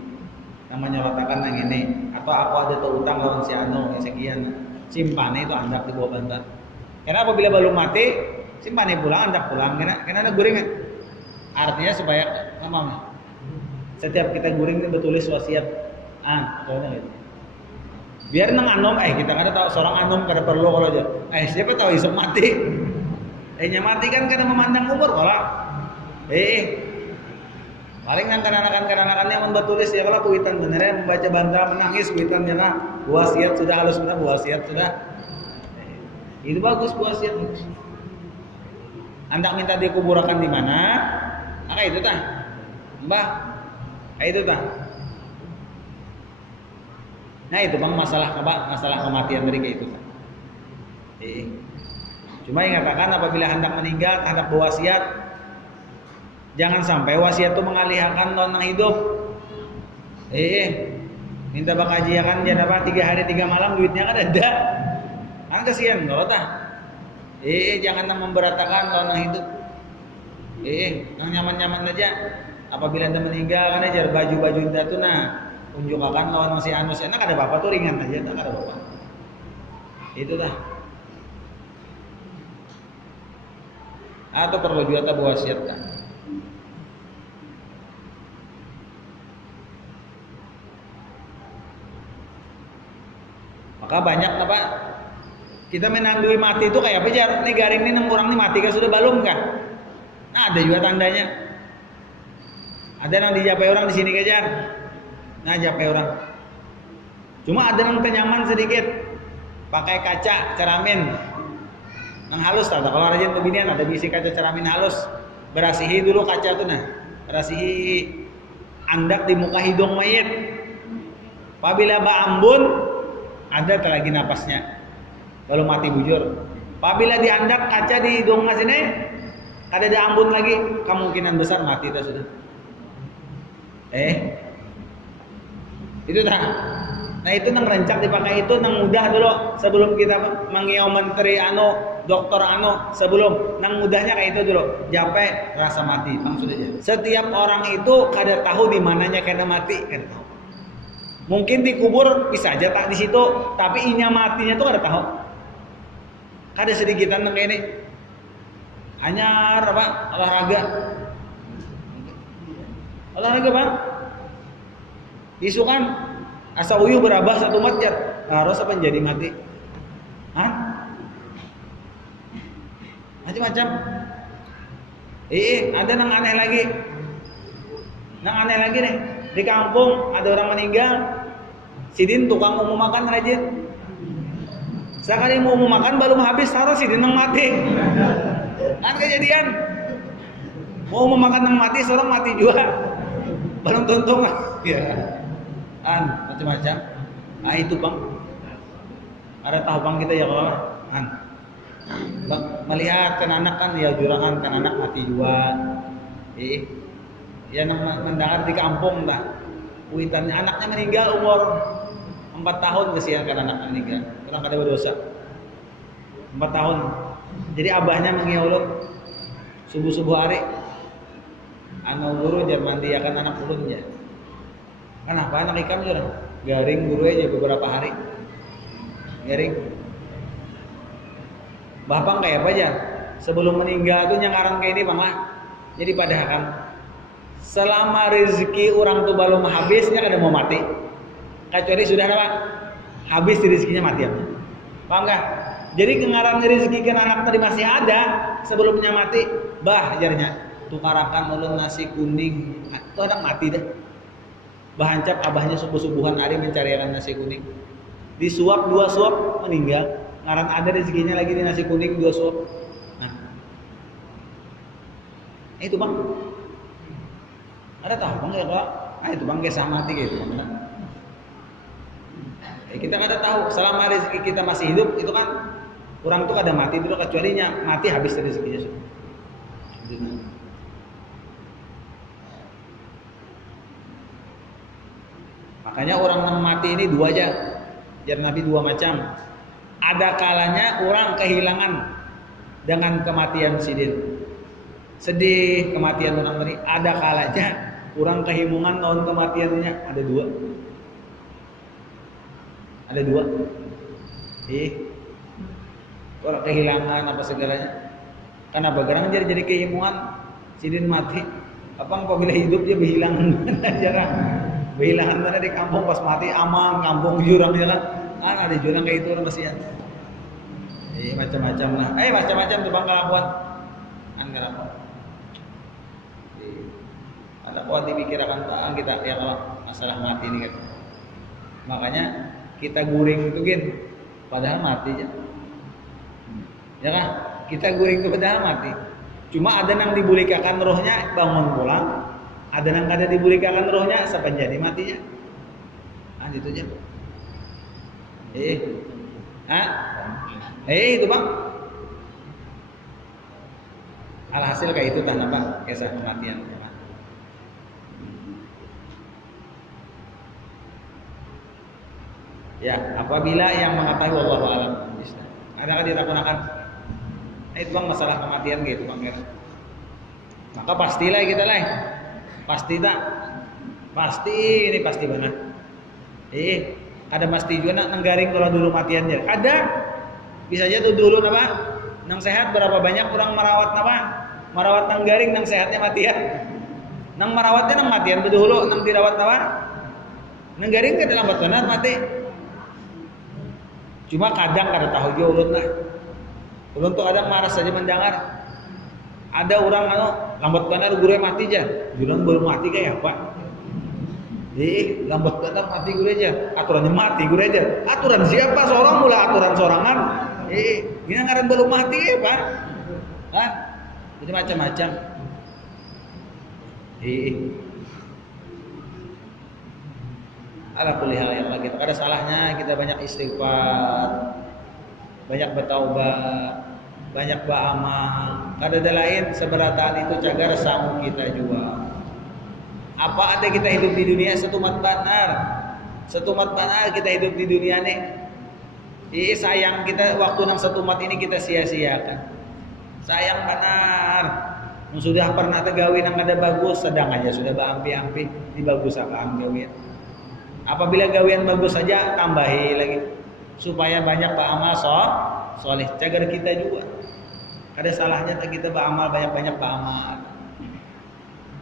Nang menyolatakan yang ini atau aku ada tuh utang lawan si anu sekian. Simpannya itu andak di bawah bantal. Karena apabila belum mati, simpannya pulang, andak pulang. Karena ada guringan. Artinya supaya apa? Setiap kita guring itu bertulis wasiat. Soalnya gitu. Biar nang anom, kita kada tahu seorang anom kada perlu kalau aja. Siapa tahu isuk mati. Nya mati kan kada memandang umur kalau. Paling nang kananakan yang bertulis ya kalau kuitan benernya membaca bantal menangis kuitan jana wasiat sudah halus benar wasiat sudah itu bagus wasiat Anda minta dikuburakan di mana itu tah mbah itu tah nah itu bang masalah kematian dari kayak itu tah cuma ingatakan apabila hendak meninggal hendak berwasiat jangan sampai wasiat itu mengalihkan nang hidup. Minta bakajiakan jangan apa 3 hari 3 malam duitnya kan ada. Kan kasihan kalau tah. Jangan memberatakan nang hidup. Nang nyaman-nyaman aja. Apabila anda meninggal kan ajar baju-baju anda tuh nah unjukakan lawan si anu enak ada apa-apa tuh ringan aja tak ada apa-apa. Itu dah. Atau perlu juga tak wasiat kan. Maka banyak apa kita menandui mati itu kayak apa jar nih garing ini nang orang nih mati kan sudah balum kan nah ada juga tandanya ada yang dijapai orang di sini kejar nah japai orang cuma ada yang kenyaman sedikit pakai kaca ceramin nang halus tak kalau rajin beginian ada bisi kaca ceramin halus berasihi dulu kaca tuh nah berasihi andak di muka hidung mayit apabila ba ambun ada lagi napasnya kalau mati bujur Apabila diandak kaca di hidung sini, ada ambun lagi, kemungkinan besar mati dah sudah. Itu dah. Nah itu nang rencak dipakai itu nang mudah dulu sebelum kita mengiau menteri dokter sebelum nang mudahnya kayak itu dulu. Jape rasa mati, langsung aja. Setiap orang itu kada tahu di mananya kena mati, kada tahu. Mungkin dikubur bisa aja tak di situ, tapi inya matinya tuh kada tahu. Kada sedikitan nang kayak ini. Hanya olahraga. Olahraga Bang. Isu kan asa uyuh berabah satu matjat harus apa jadi mati. Macam-macam. Ada nang aneh lagi. Nang aneh lagi nih. Di kampung ada orang meninggal. Sidin tukang umum makan rajin. Sekali mau makan belum habis taruh sidin nang mati. Kan kejadian. Mau makan nang mati seorang mati juga. Belum tuntung. Ya. Macam-macam. Itu Bang. Ada tahu Bang kita ya kalau Bang melihat kan anak kan ya jurangan kan anak mati juga. Ya mendengar di kampung dah. Witannya anaknya meninggal umur 4 tahun kesian kan anak meninggal. Orang kada berdosa. 4 tahun. Jadi abahnya mengiulun subuh-subuh hari. Guru jangan mandiakan anak ulun ya. Kenapa anak ikan juga garing guru aja beberapa hari. Garing. Bapak kayak apa aja? Sebelum meninggal tuh nyangaran kayak ini Bang lah. Jadi padahal kan selama rezeki orang tuh belum habisnya kada mau mati. Kecuali sudah apa? Habis rezekinya mati apa? Paham enggak? Jadi kengaran rezeki kan anak tadi masih ada sebelumnya mati. Bah ajarnya tukarakan ulun nasi kuning. Itu anak mati dah. Bahancap abahnya subuh-subuhan hari mencarikan nasi kuning. Disuap 2 suap meninggal. Ngaran ada rezekinya lagi di nasi kuning 2 suap. Itu Bang. Ada tahu Bang ya Pak? Itu Bang kisah mati gitu. Kita kada tahu selama rezeki kita masih hidup itu kan orang tuh kada mati dulu kecualinya mati habis rezekinya sudah. Makanya orang yang mati ini 2 aja. Jar Nabi 2 macam. Ada kalanya orang kehilangan dengan kematian sidin. Sedih kematian orang tadi. Ada kalanya orang kehimungan tahun kematiannya ada 2. Ada 2. Orang kehilangan apa segalanya. Kenapa gerang jadi kehimungan sidin mati. Apa apabila hidup dia berhilangan jarang. Berhilangan mana di kampung pas mati aman, kampung jurang dia kan. Ada jurang kayak itu orang kasihan. Macam-macam lah. Macam-macam tuh Bang kelakuan. Kelakuan. Ada kuat dipikirkan kita ya kalau masalah mati ini kan. Makanya kita guring itu gin, padahal mati aja. Ya kan? Kita guring itu padahal mati. Cuma ada yang dibulikakan rohnya bangun pulang, ada yang kada dibulikakan rohnya sepenjadi matinya. Itu aja. Itu Bang. Alhasil kayak itu tanda Bang, kisah kematian. Ya, apabila yang mengetahui wallahu a'lam. Adakah ditakunakan? Itu Bang masalah kematian gitu Bang ya. Maka pastilah kita lah. Pasti tak? Pasti ini pasti banget. Ada pasti juga nak nenggaring kalau dulu matiannya. Ada. Bisa aja tuh dulu apa? Nang sehat berapa banyak orang merawat apa? Merawat nang garing nang sehatnya matian. Nang merawatnya nang matian dulu, nang dirawat apa? Nang garing kada lambat benar mati. Cuma kadang kada tahu juga ulun lah. Ulun tuh kadang marah saja mendengar. Ada orang lambat benar guru mati aja. Jurang belum mati kayak apa? Lambat benar mati guru aja. Aturannya mati guru aja. Aturan siapa? Seorang mula aturan sorangan. Ini ngaran belum mati ya Pak. Jadi macam-macam. Ala kulli hal yang lagi. Ada salahnya kita banyak istighfar, banyak bertaubat, banyak beramal. Kada lain seberataan itu cagar samu kita jua. Apa ada kita hidup di dunia setumat banar. Setumat banar kita hidup di dunia nih. Sayang kita waktu nang setumat ini kita sia-siakan. Sayang benar. Sudah pernah tergawin yang ada bagus, sedang aja sudah berampi-ampi di bagus apa gawin. Apabila gawian bagus saja tambahi lagi supaya banyak beramal soleh. Cagar kita juga. Ada salahnya kita beramal banyak-banyak beramal.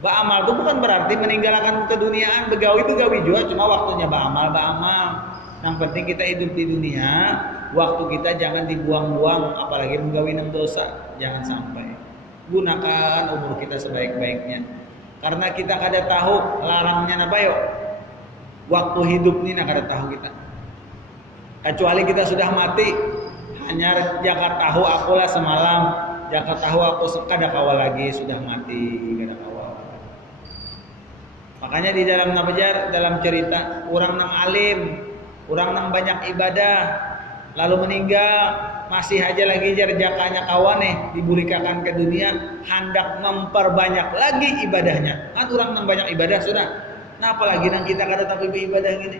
Beramal itu bukan berarti meninggalkan keduniaan, begawi juga, cuma waktunya beramal. Yang penting kita hidup di dunia, waktu kita jangan dibuang-buang, apalagi menggawi dosa, jangan sampai. Gunakan umur kita sebaik-baiknya. Karena kita kada tahu larangnya napa yo. Waktu hidup ini kada tahu kita. Kecuali kita sudah mati, hanya jaka tahu akulah semalam, jaka tahu aku kada kawal lagi sudah mati, kada kawal. Makanya di dalam nabajar dalam cerita orang nang alim, orang nang banyak ibadah, lalu meninggal masih aja lagi jakanya kawane dibulikakan ke dunia, hendak memperbanyak lagi ibadahnya. Kan orang nang banyak ibadah sudah. Nah apalagi nang kita kada tapi ibadah gini.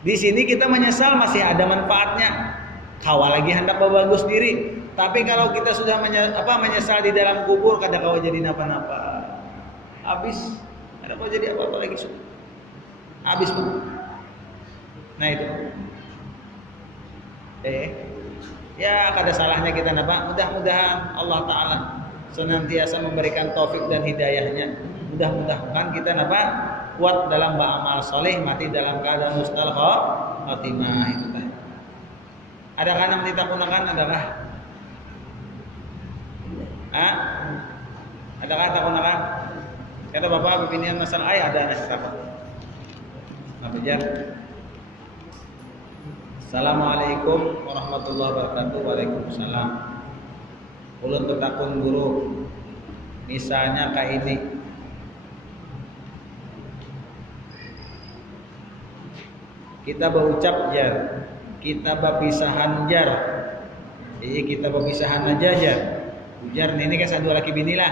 Di sini kita menyesal masih ada manfaatnya. Kawal lagi hendak bagus diri. Tapi kalau kita sudah menyesal di dalam kubur kada kawal jadi napa-napa. Habis kada kawal jadi apa-apa lagi sudah. Habis pun. Nah itu. Ya kada salahnya kita napa. Mudah-mudahan Allah Ta'ala senantiasa memberikan taufik dan hidayahnya. Mudah-mudahan kita napa kuat dalam beramal soleh, mati dalam keadaan husnul khotimah itu tadi. Adakah yang ditakunakan? Adakah? Adakah takunakan? Kata bapak pepinian masalah ayah ada nasi takut. Nabijar. Assalamualaikum warahmatullahi wabarakatuh. Waalaikumsalam. Ulun tetakun guru. Misalnya kayak ini. Kita berucap jar, kita berpisahan jar. Kita berpisahan aja jar. Ujar ini kan satu laki bini lah.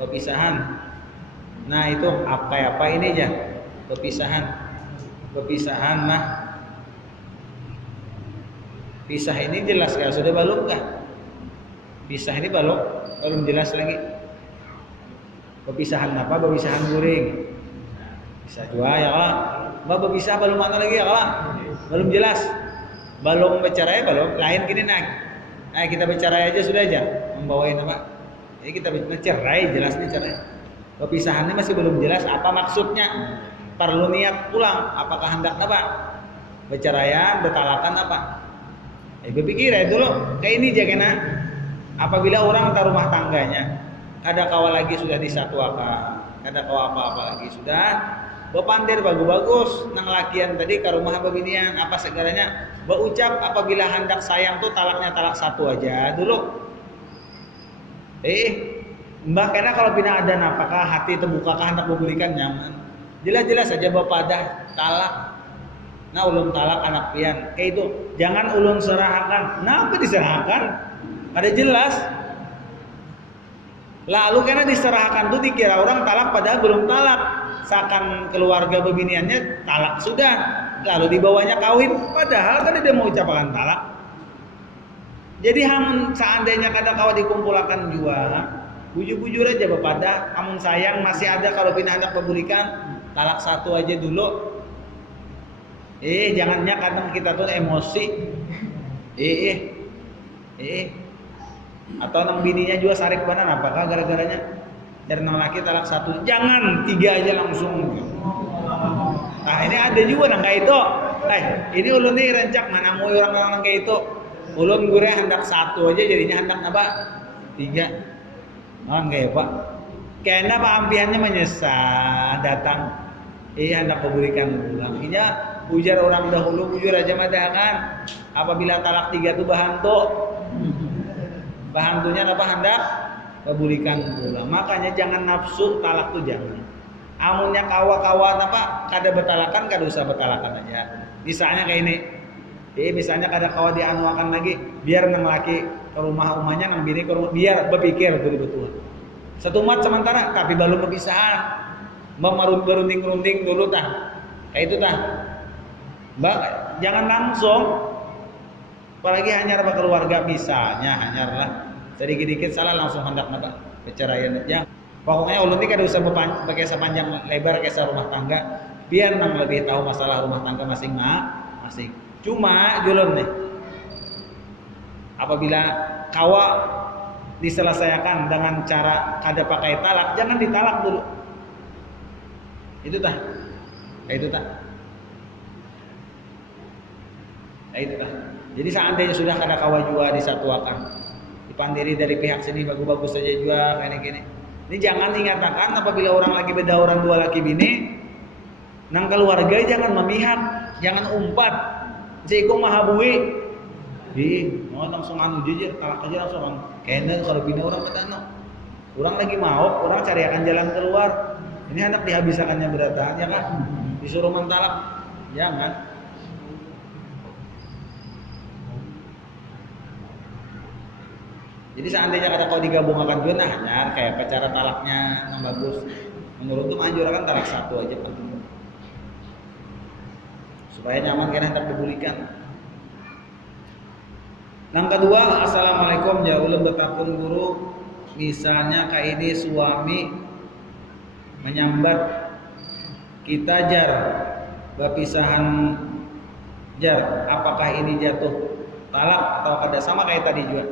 Berpisahan. Nah itu apa ini jar? Berpisahan. Berpisahan mah. Pisah ini jelas kan? Sudah belum kah? Pisah ini belum jelas lagi. Berpisahan apa? Berpisahan guring. Bisa dua ya Allah. Bapak bisa belum mana lagi ya kalau belum jelas, belum bercerai belum, lain gini nak. Nah kita bercerai aja sudah aja, membawain apa? Jadi kita bercerai jelasnya cerai. Perpisahannya masih belum jelas apa maksudnya. Perlu niat pulang, apakah hendak apa? Berceraian, bertalakan apa? Berpikir ya dulu, kayak ini jagena. Apabila orang ke rumah tangganya, kada kawal lagi sudah disatuakan, kada kawal apa-apa lagi sudah. Bepandir bagus-bagus nang lakian tadi ke rumah beginian apa segalanya berucap apabila hendak sayang tuh talaknya talak satu aja dulu. Mbak kena kalau pina ada apakah hati terbuka kah hendak memberikan nyaman. Jelas-jelas saja bapak dah talak. Nah ulun talak anak pian kayak itu jangan ulun serahkan. Kenapa diserahkan? Ada jelas. Lalu karena diserahkan tuh dikira orang talak padahal belum talak. Seakan keluarga bebiniannya talak sudah, lalu dibawanya kawin, padahal kan dia mau ucapkan talak. Jadi seandainya kada kau dikumpulkan juga, bujur-bujur aja bapada, amun sayang masih ada kalau pindah hendak pebulikan, talak satu aja dulu. Jangannya kadang kita tuh emosi. Atau nang bininya juga sarik banan apakah gara-garanya? Dari nang laki talak satu, jangan 3 aja langsung. Nah ini ada juga nang kayak itu. Ini ulun nih rencak mana mau orang kayak itu. Ulun gue hendak 1 aja jadinya hendak apa? 3. Non kayak pak. Karena pak ampiannya menyesal datang. Hendak memberikan pulang. Ini ujar orang dahulu ujar aja madakan. Apabila talak 3 itu bahantu. Bahantunya apa hendak? Kebulikan pula. Makanya jangan nafsu talak tuh jangan. Amunnya kawa-kawa apa kada betalakan kada usah betalakan aja. Misalnya kayak ini. Jadi misalnya kada kawa dianuakan lagi, biar nang laki ke rumahnya, nang bini ke rumah, biar berpikir betul-betul. Setumat sementara, tapi belum perpisahan. Mbak berunding-runding dulu tah. Kayak itu tah. Mbak jangan langsung. Apalagi hanya keluarga misalnya, hanyalah sedikit-dikit salah langsung hendak napa perceraian aja. Pokoknya ulun ini kada usah pakai sepanjang lebar kisah rumah tangga, biar nang lebih tahu masalah rumah tangga masing-masing. Cuma julun nih, apabila kawa diselesaikan dengan cara kada pakai talak, jangan ditalak dulu. Itu tah. Itu tah. Itu tah. Jadi seandainya sudah kada kawa jua disatuakan, dipandiri dari pihak sini bagus-bagus saja jua kayak gini. Ini jangan ingatakan apabila orang lagi beda orang dua laki bini, nang keluarga jangan memihak, jangan umpat. Jika mahabui, mau langsung anu jujur, talak aja langsung. Kayaknya kalau bini orang betano, orang lagi mau, orang cari akan jalan keluar. Ini anak dihabiskannya beratan, ya kan? Disuruh mentalak, jangan. Jadi seandainya kata kau digabungkan juga, nah hanya kayak apa cara talaknya yang bagus. Menurut tuh anjurkan talak satu aja Pak. Supaya nyaman karena hendak dibulikan. Yang kedua, assalamualaikum jauh betapun guru. Misalnya kayak ini suami menyambat kita jar berpisahan jar, apakah ini jatuh talak atau kada sama kayak tadi juga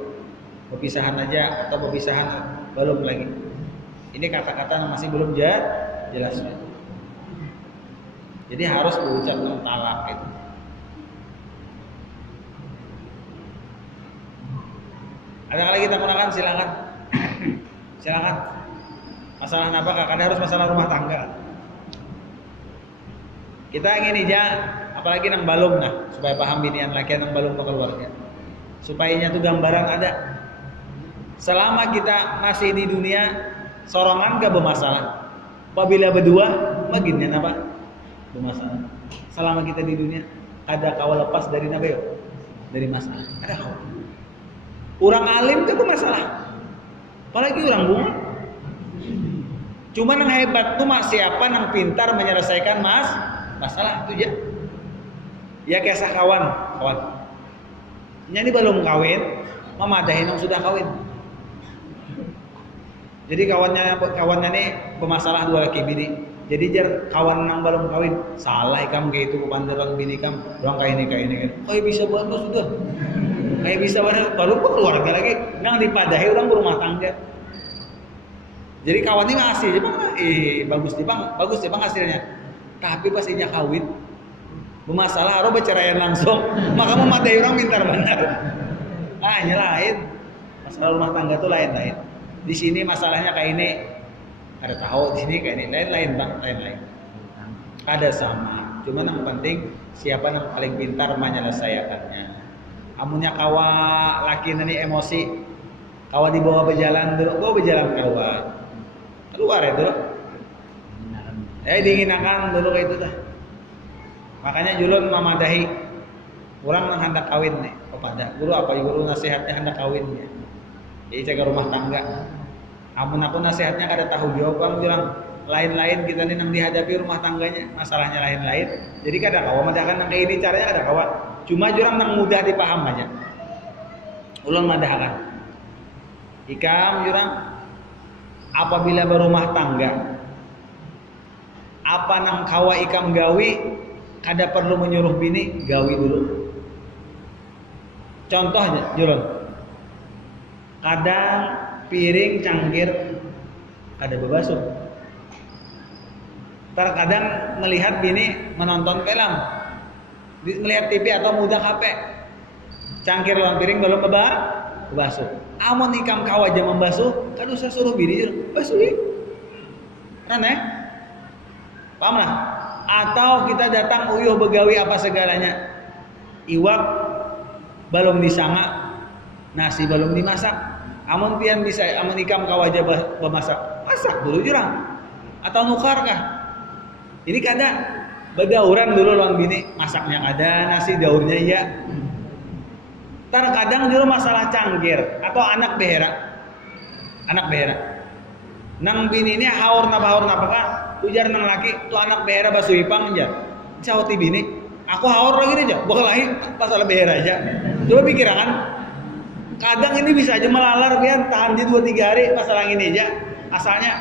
berpisahan aja atau berpisahan belum lagi. Ini kata-kata masih belum jelas. Jadi harus berucap talak itu. Ada lagi kita gunakan silakan. Silakan. Masalah apa kak? Karena harus masalah rumah tangga. Kita ingin aja, apalagi nang balung nah, supaya paham binian laki nang balung ke keluarga. Supaya tuh gambaran ada. Selama kita masih di dunia, sorongan gak bermasalah. Apabila berdua, baginnya apa? Bermasalah. Selama kita di dunia, ada kawal lepas dari nabi, dari masalah. Ada kawal. Orang alim itu bermasalah. Apalagi orang bunga. Cuma yang hebat tuh siapa yang pintar menyelesaikan masalah itu aja. Ya kisah kawan. Ini belum kawin, memadahin yang sudah kawin. Jadi kawannya nih bermasalah dua laki bini. Jadi jar kawan yang belum kawin salah ikam kayak itu kepanderan bini kam. Orang kayak ini. Kayak bisa banget sudah. Kayak bisa banget baru keluarga lagi. Nang dipadahi orang berumah tangga. Jadi kawan ini ngasih, bagus deh bang hasilnya. Tapi pas inya kawin, bermasalah harus berceraian langsung, maka memadai orang pintar benar. Ini lain, masalah rumah tangga tuh lain. Di sini masalahnya kayak ini, ada tahu di sini kayak ini, lain bang, lain. Ada sama, cuman yang penting siapa yang paling pintar menyelesaikannya. Amunnya kawa laki nani emosi, kawa dibawa berjalan dulu, keluar ya dulu. Dinginakan dulu kayak itu dah. Makanya julun mamadahi orang yang hendak kawin nih kepada guru apa guru nasihatnya hendak kawin ya. Jadi jaga rumah tangga. Amun aku nasihatnya kada tahu jawab bang bilang lain-lain kita nih yang dihadapi rumah tangganya masalahnya lain-lain. Jadi kada kawa madakan yang kayak ini caranya kada kawa. Cuma jurang yang mudah dipaham aja. Ulun madahakan. Ikam jurang apabila berumah tangga, apa nang kawa ikam gawi, kada perlu menyuruh bini gawi dulu. Contohnya, jurun, kadang piring cangkir kada berbasuh. Terkadang melihat bini menonton film, melihat TV atau mudah HP, cangkir lawan piring belum berbasuh. Amun ikam kawa aja membasuh, kan usah suruh bini basuhi. Aneh. Paham lah? Atau kita datang uyuh begawi apa segalanya. Iwak belum disanga, nasi belum dimasak. Amun pian bisa, amun ikam kawa aja bemasak, masak dulu jurang. Atau nukar kah? Ini kada. Bedauran dulu lawan bini, masaknya ada, nasi daurnya iya. Terkadang dulu masalah cangkir atau anak behera. Anak behera. Nang bini ini haur napa kah? Ujar nang laki, tuh anak behera basuh ipang aja. Cauti bini, aku haur lagi aja, bakal lahir masalah behera aja. Coba pikiran, kadang ini bisa aja melalar biar tahan di 2-3 hari masalah ini aja. Asalnya,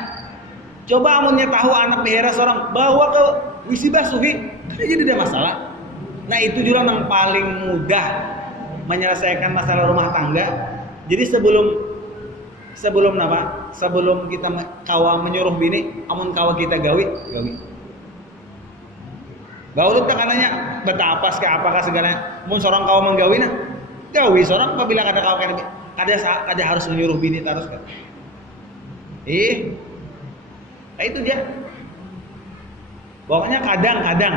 coba amunnya tahu anak behera seorang bawa ke wisi basuhi, jadi tidak masalah. Nah itu juga yang paling mudah menyelesaikan masalah rumah tangga. Jadi sebelum apa? Sebelum kita kawa menyuruh bini, amun kawa kita gawi. Gaul tak kananya betapa kayak apakah segala. Mun seorang kawa menggawi nah, gawi seorang apabila kada kawa kada harus menyuruh bini terus kan. Nah itu dia. Pokoknya kadang-kadang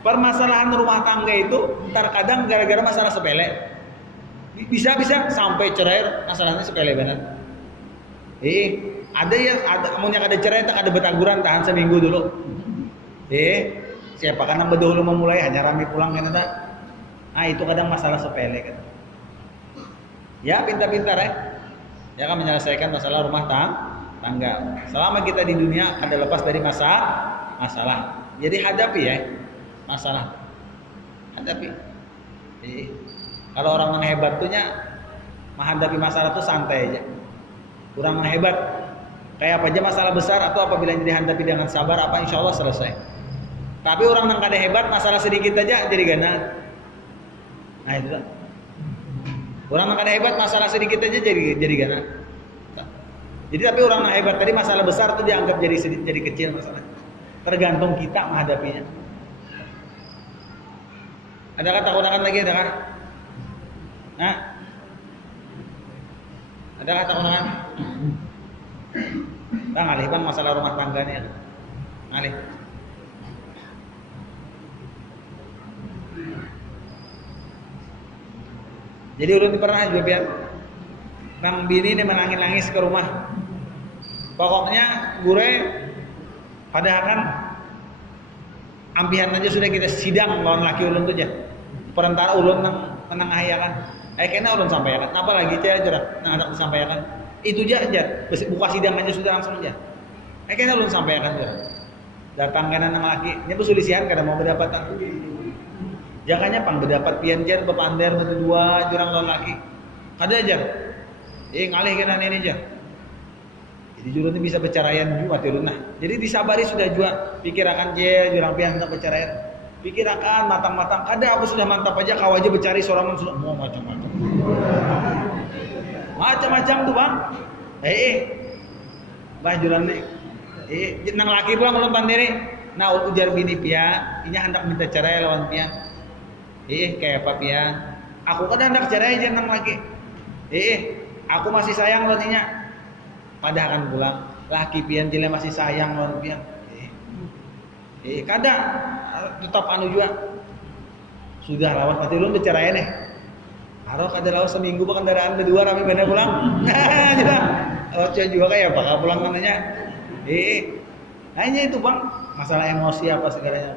permasalahan rumah tangga itu terkadang gara-gara masalah sepele. Bisa sampai cerai masalahnya sepele benar. Ada amunnya kada cerai tak ada betaguran tahan seminggu dulu. Siapa kan yang bedahulu memulai hanya rame pulang kan ada. Ah itu kadang masalah sepele kan. Ya pintar-pintar ya kan menyelesaikan masalah rumah tangga. Selama kita di dunia kada lepas dari masalah. Jadi hadapi ya masalah. Hadapi. Kalau orang yang hebat tuhnya menghadapi masalah tuh santai aja. Kurang hebat. Kayak apa aja masalah besar atau apabila dihadapi dengan sabar apa insya Allah selesai. Tapi orang yang kada hebat masalah sedikit aja jadi gana. Nah itu kan. Orang yang kada hebat masalah sedikit aja jadi gana. Jadi tapi orang yang hebat tadi masalah besar tuh dianggap jadi kecil masalah. Tergantung kita menghadapinya. Adakah takut-takut lagi ada kan? Nah, adakah takut-takut? Bang alih bang masalah rumah tangganya. Alih. Jadi ulun pernah juga biar nang bini ini menangis-nangis ke rumah. Pokoknya gure padahal kan ampihan aja sudah kita sidang lawan laki ulun tuh aja. Perantara ulun nang tenang ayah kan. Kena ulun sampaikan. Apa lagi cara nang anak disampaikan. Itu aja. Buka sidang aja sudah langsung aja. Kena ulun sampaikan tuh. Datang kena nang laki. Nya pesulisian kada mau berdapatan. Jangannya pang berdapat pian jar bepander berdua jurang lawan laki. Kada aja. Ngalih kena ini aja. Jadi jurang bisa berceraian juga turun nah. Jadi disabari sudah juga pikirakan je jurang pian hendak berceraian. Pikirakan matang-matang. Kada aku sudah mantap aja kau aja bercari seorang sudah mau macam-macam. Macam-macam tuh bang. Bah jurang nih. Nang laki pulang belum pandiri. Nah ujar bini pian, ini hendak minta cerai lawan pian. Kayak apa pian? Aku kan hendak cerai aja nang laki. Aku masih sayang lawan inya. Padahal kan pulang laki pian jile masih sayang lawan pian. Kadang tetap anu juga. Sudah lawan pati ulun bercerai nih. Aro kada lawan seminggu bahkan kendaraan berdua rame bener pulang. Nah, juga. Oce juga kayak bakal pulang namanya. Hanya itu bang, masalah emosi apa segalanya.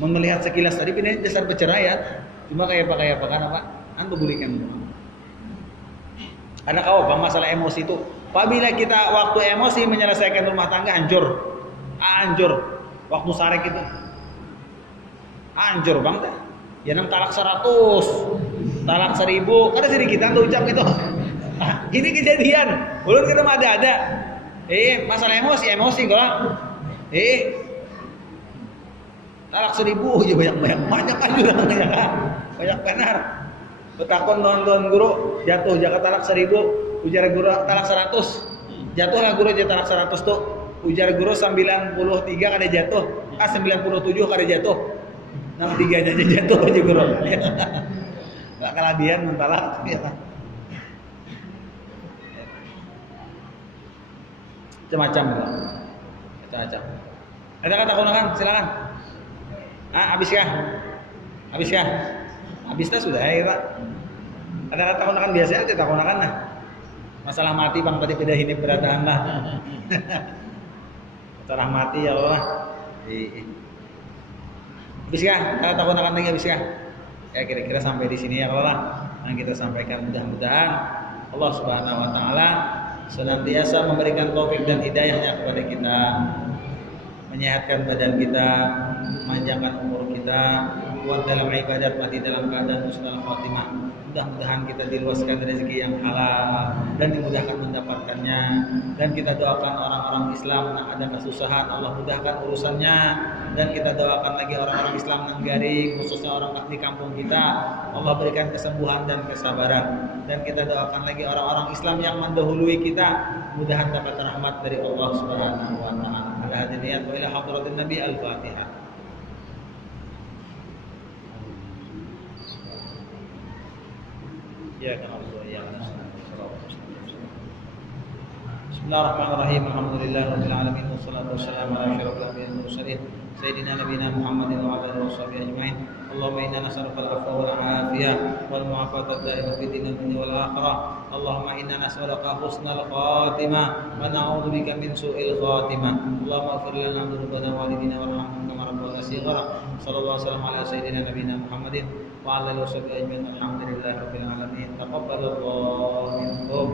Melihat sekilas tadi pindah dasar perceraian, cuma kayak apa kan apa? An bebulikan. Ada kau bang masalah emosi itu. Apabila kita waktu emosi menyelesaikan rumah tangga hancur. Waktu sarek itu hancur bang dah. Ya nang talak 100, talak 1000, kada sedikitan tuh ucap itu. Ini kejadian. Ulun kita mah ada. Masalah emosi kalau. Talak 1000 aja banyak kan juga kan. Banyak benar. Betakon nonton guru jatuh jaka talak 1000, ujar guru talak 100. Jatuhlah guru aja talak 100 tuh. Ujar guru 93 kada jatuh. 97 kada jatuh. 63 aja jatuh aja guru. Enggak kalabian mentalak ya. Macam-macam. Ada kata gunakan, silakan. Habis kah? Habis dah sudah ya Pak. Ada kata gunakan biasanya kita gunakan nah. Masalah mati bang tadi beda ini berataan lah. Masalah mati ya Allah. Habis kah? Takut akan lagi habis kah? Ya kira-kira sampai di sini ya Allah yang kita sampaikan, mudah-mudahan Allah Subhanahu wa taala senantiasa memberikan taufik dan hidayahnya kepada kita, menyehatkan badan kita, memanjangkan umur kita, kuat dalam ibadat, mati dalam keadaan husnul khatimah. Mudah-mudahan kita diluaskan rezeki yang halal dan dimudahkan mendapatkannya. Dan kita doakan orang-orang Islam yang ada kesusahan, Allah mudahkan urusannya. Dan kita doakan lagi orang-orang Islam yang garing, khususnya orang di kampung kita, Allah berikan kesembuhan dan kesabaran. Dan kita doakan lagi orang-orang Islam yang mendahului kita, mudahan dapat rahmat dari Allah Subhanahu wa taala. Ala hadiniyat wa ila hadratin Nabi Al-Fatihah. Ya kan Allah ya. Bismillahirrahmanirrahim. Alhamdulillahirabbil alamin wassalatu wassalamu ala asyrofil anbiya'i wal mursalin sayyidina nabiyina Muhammadin wa ala alihi washabihi ajmain. Allahumma inna nas'aluka al-'afwa wal 'afiyah wal mu'afata ad-daimah fid dunya wal akhirah. Allahumma inna nas'aluka husnal khatimah wa na'udzubika min su'il khatimah. Allahumma ighfir lana dzunubana wa walidina warhamhum kama rabbayana shighara. Sallallahu alaihi wasallam ala sayyidina nabiyina Muhammadin wa ala alihi washabihi ajmain. Alhamdulillahirabbil alamin. Taqabbalallahu minkum.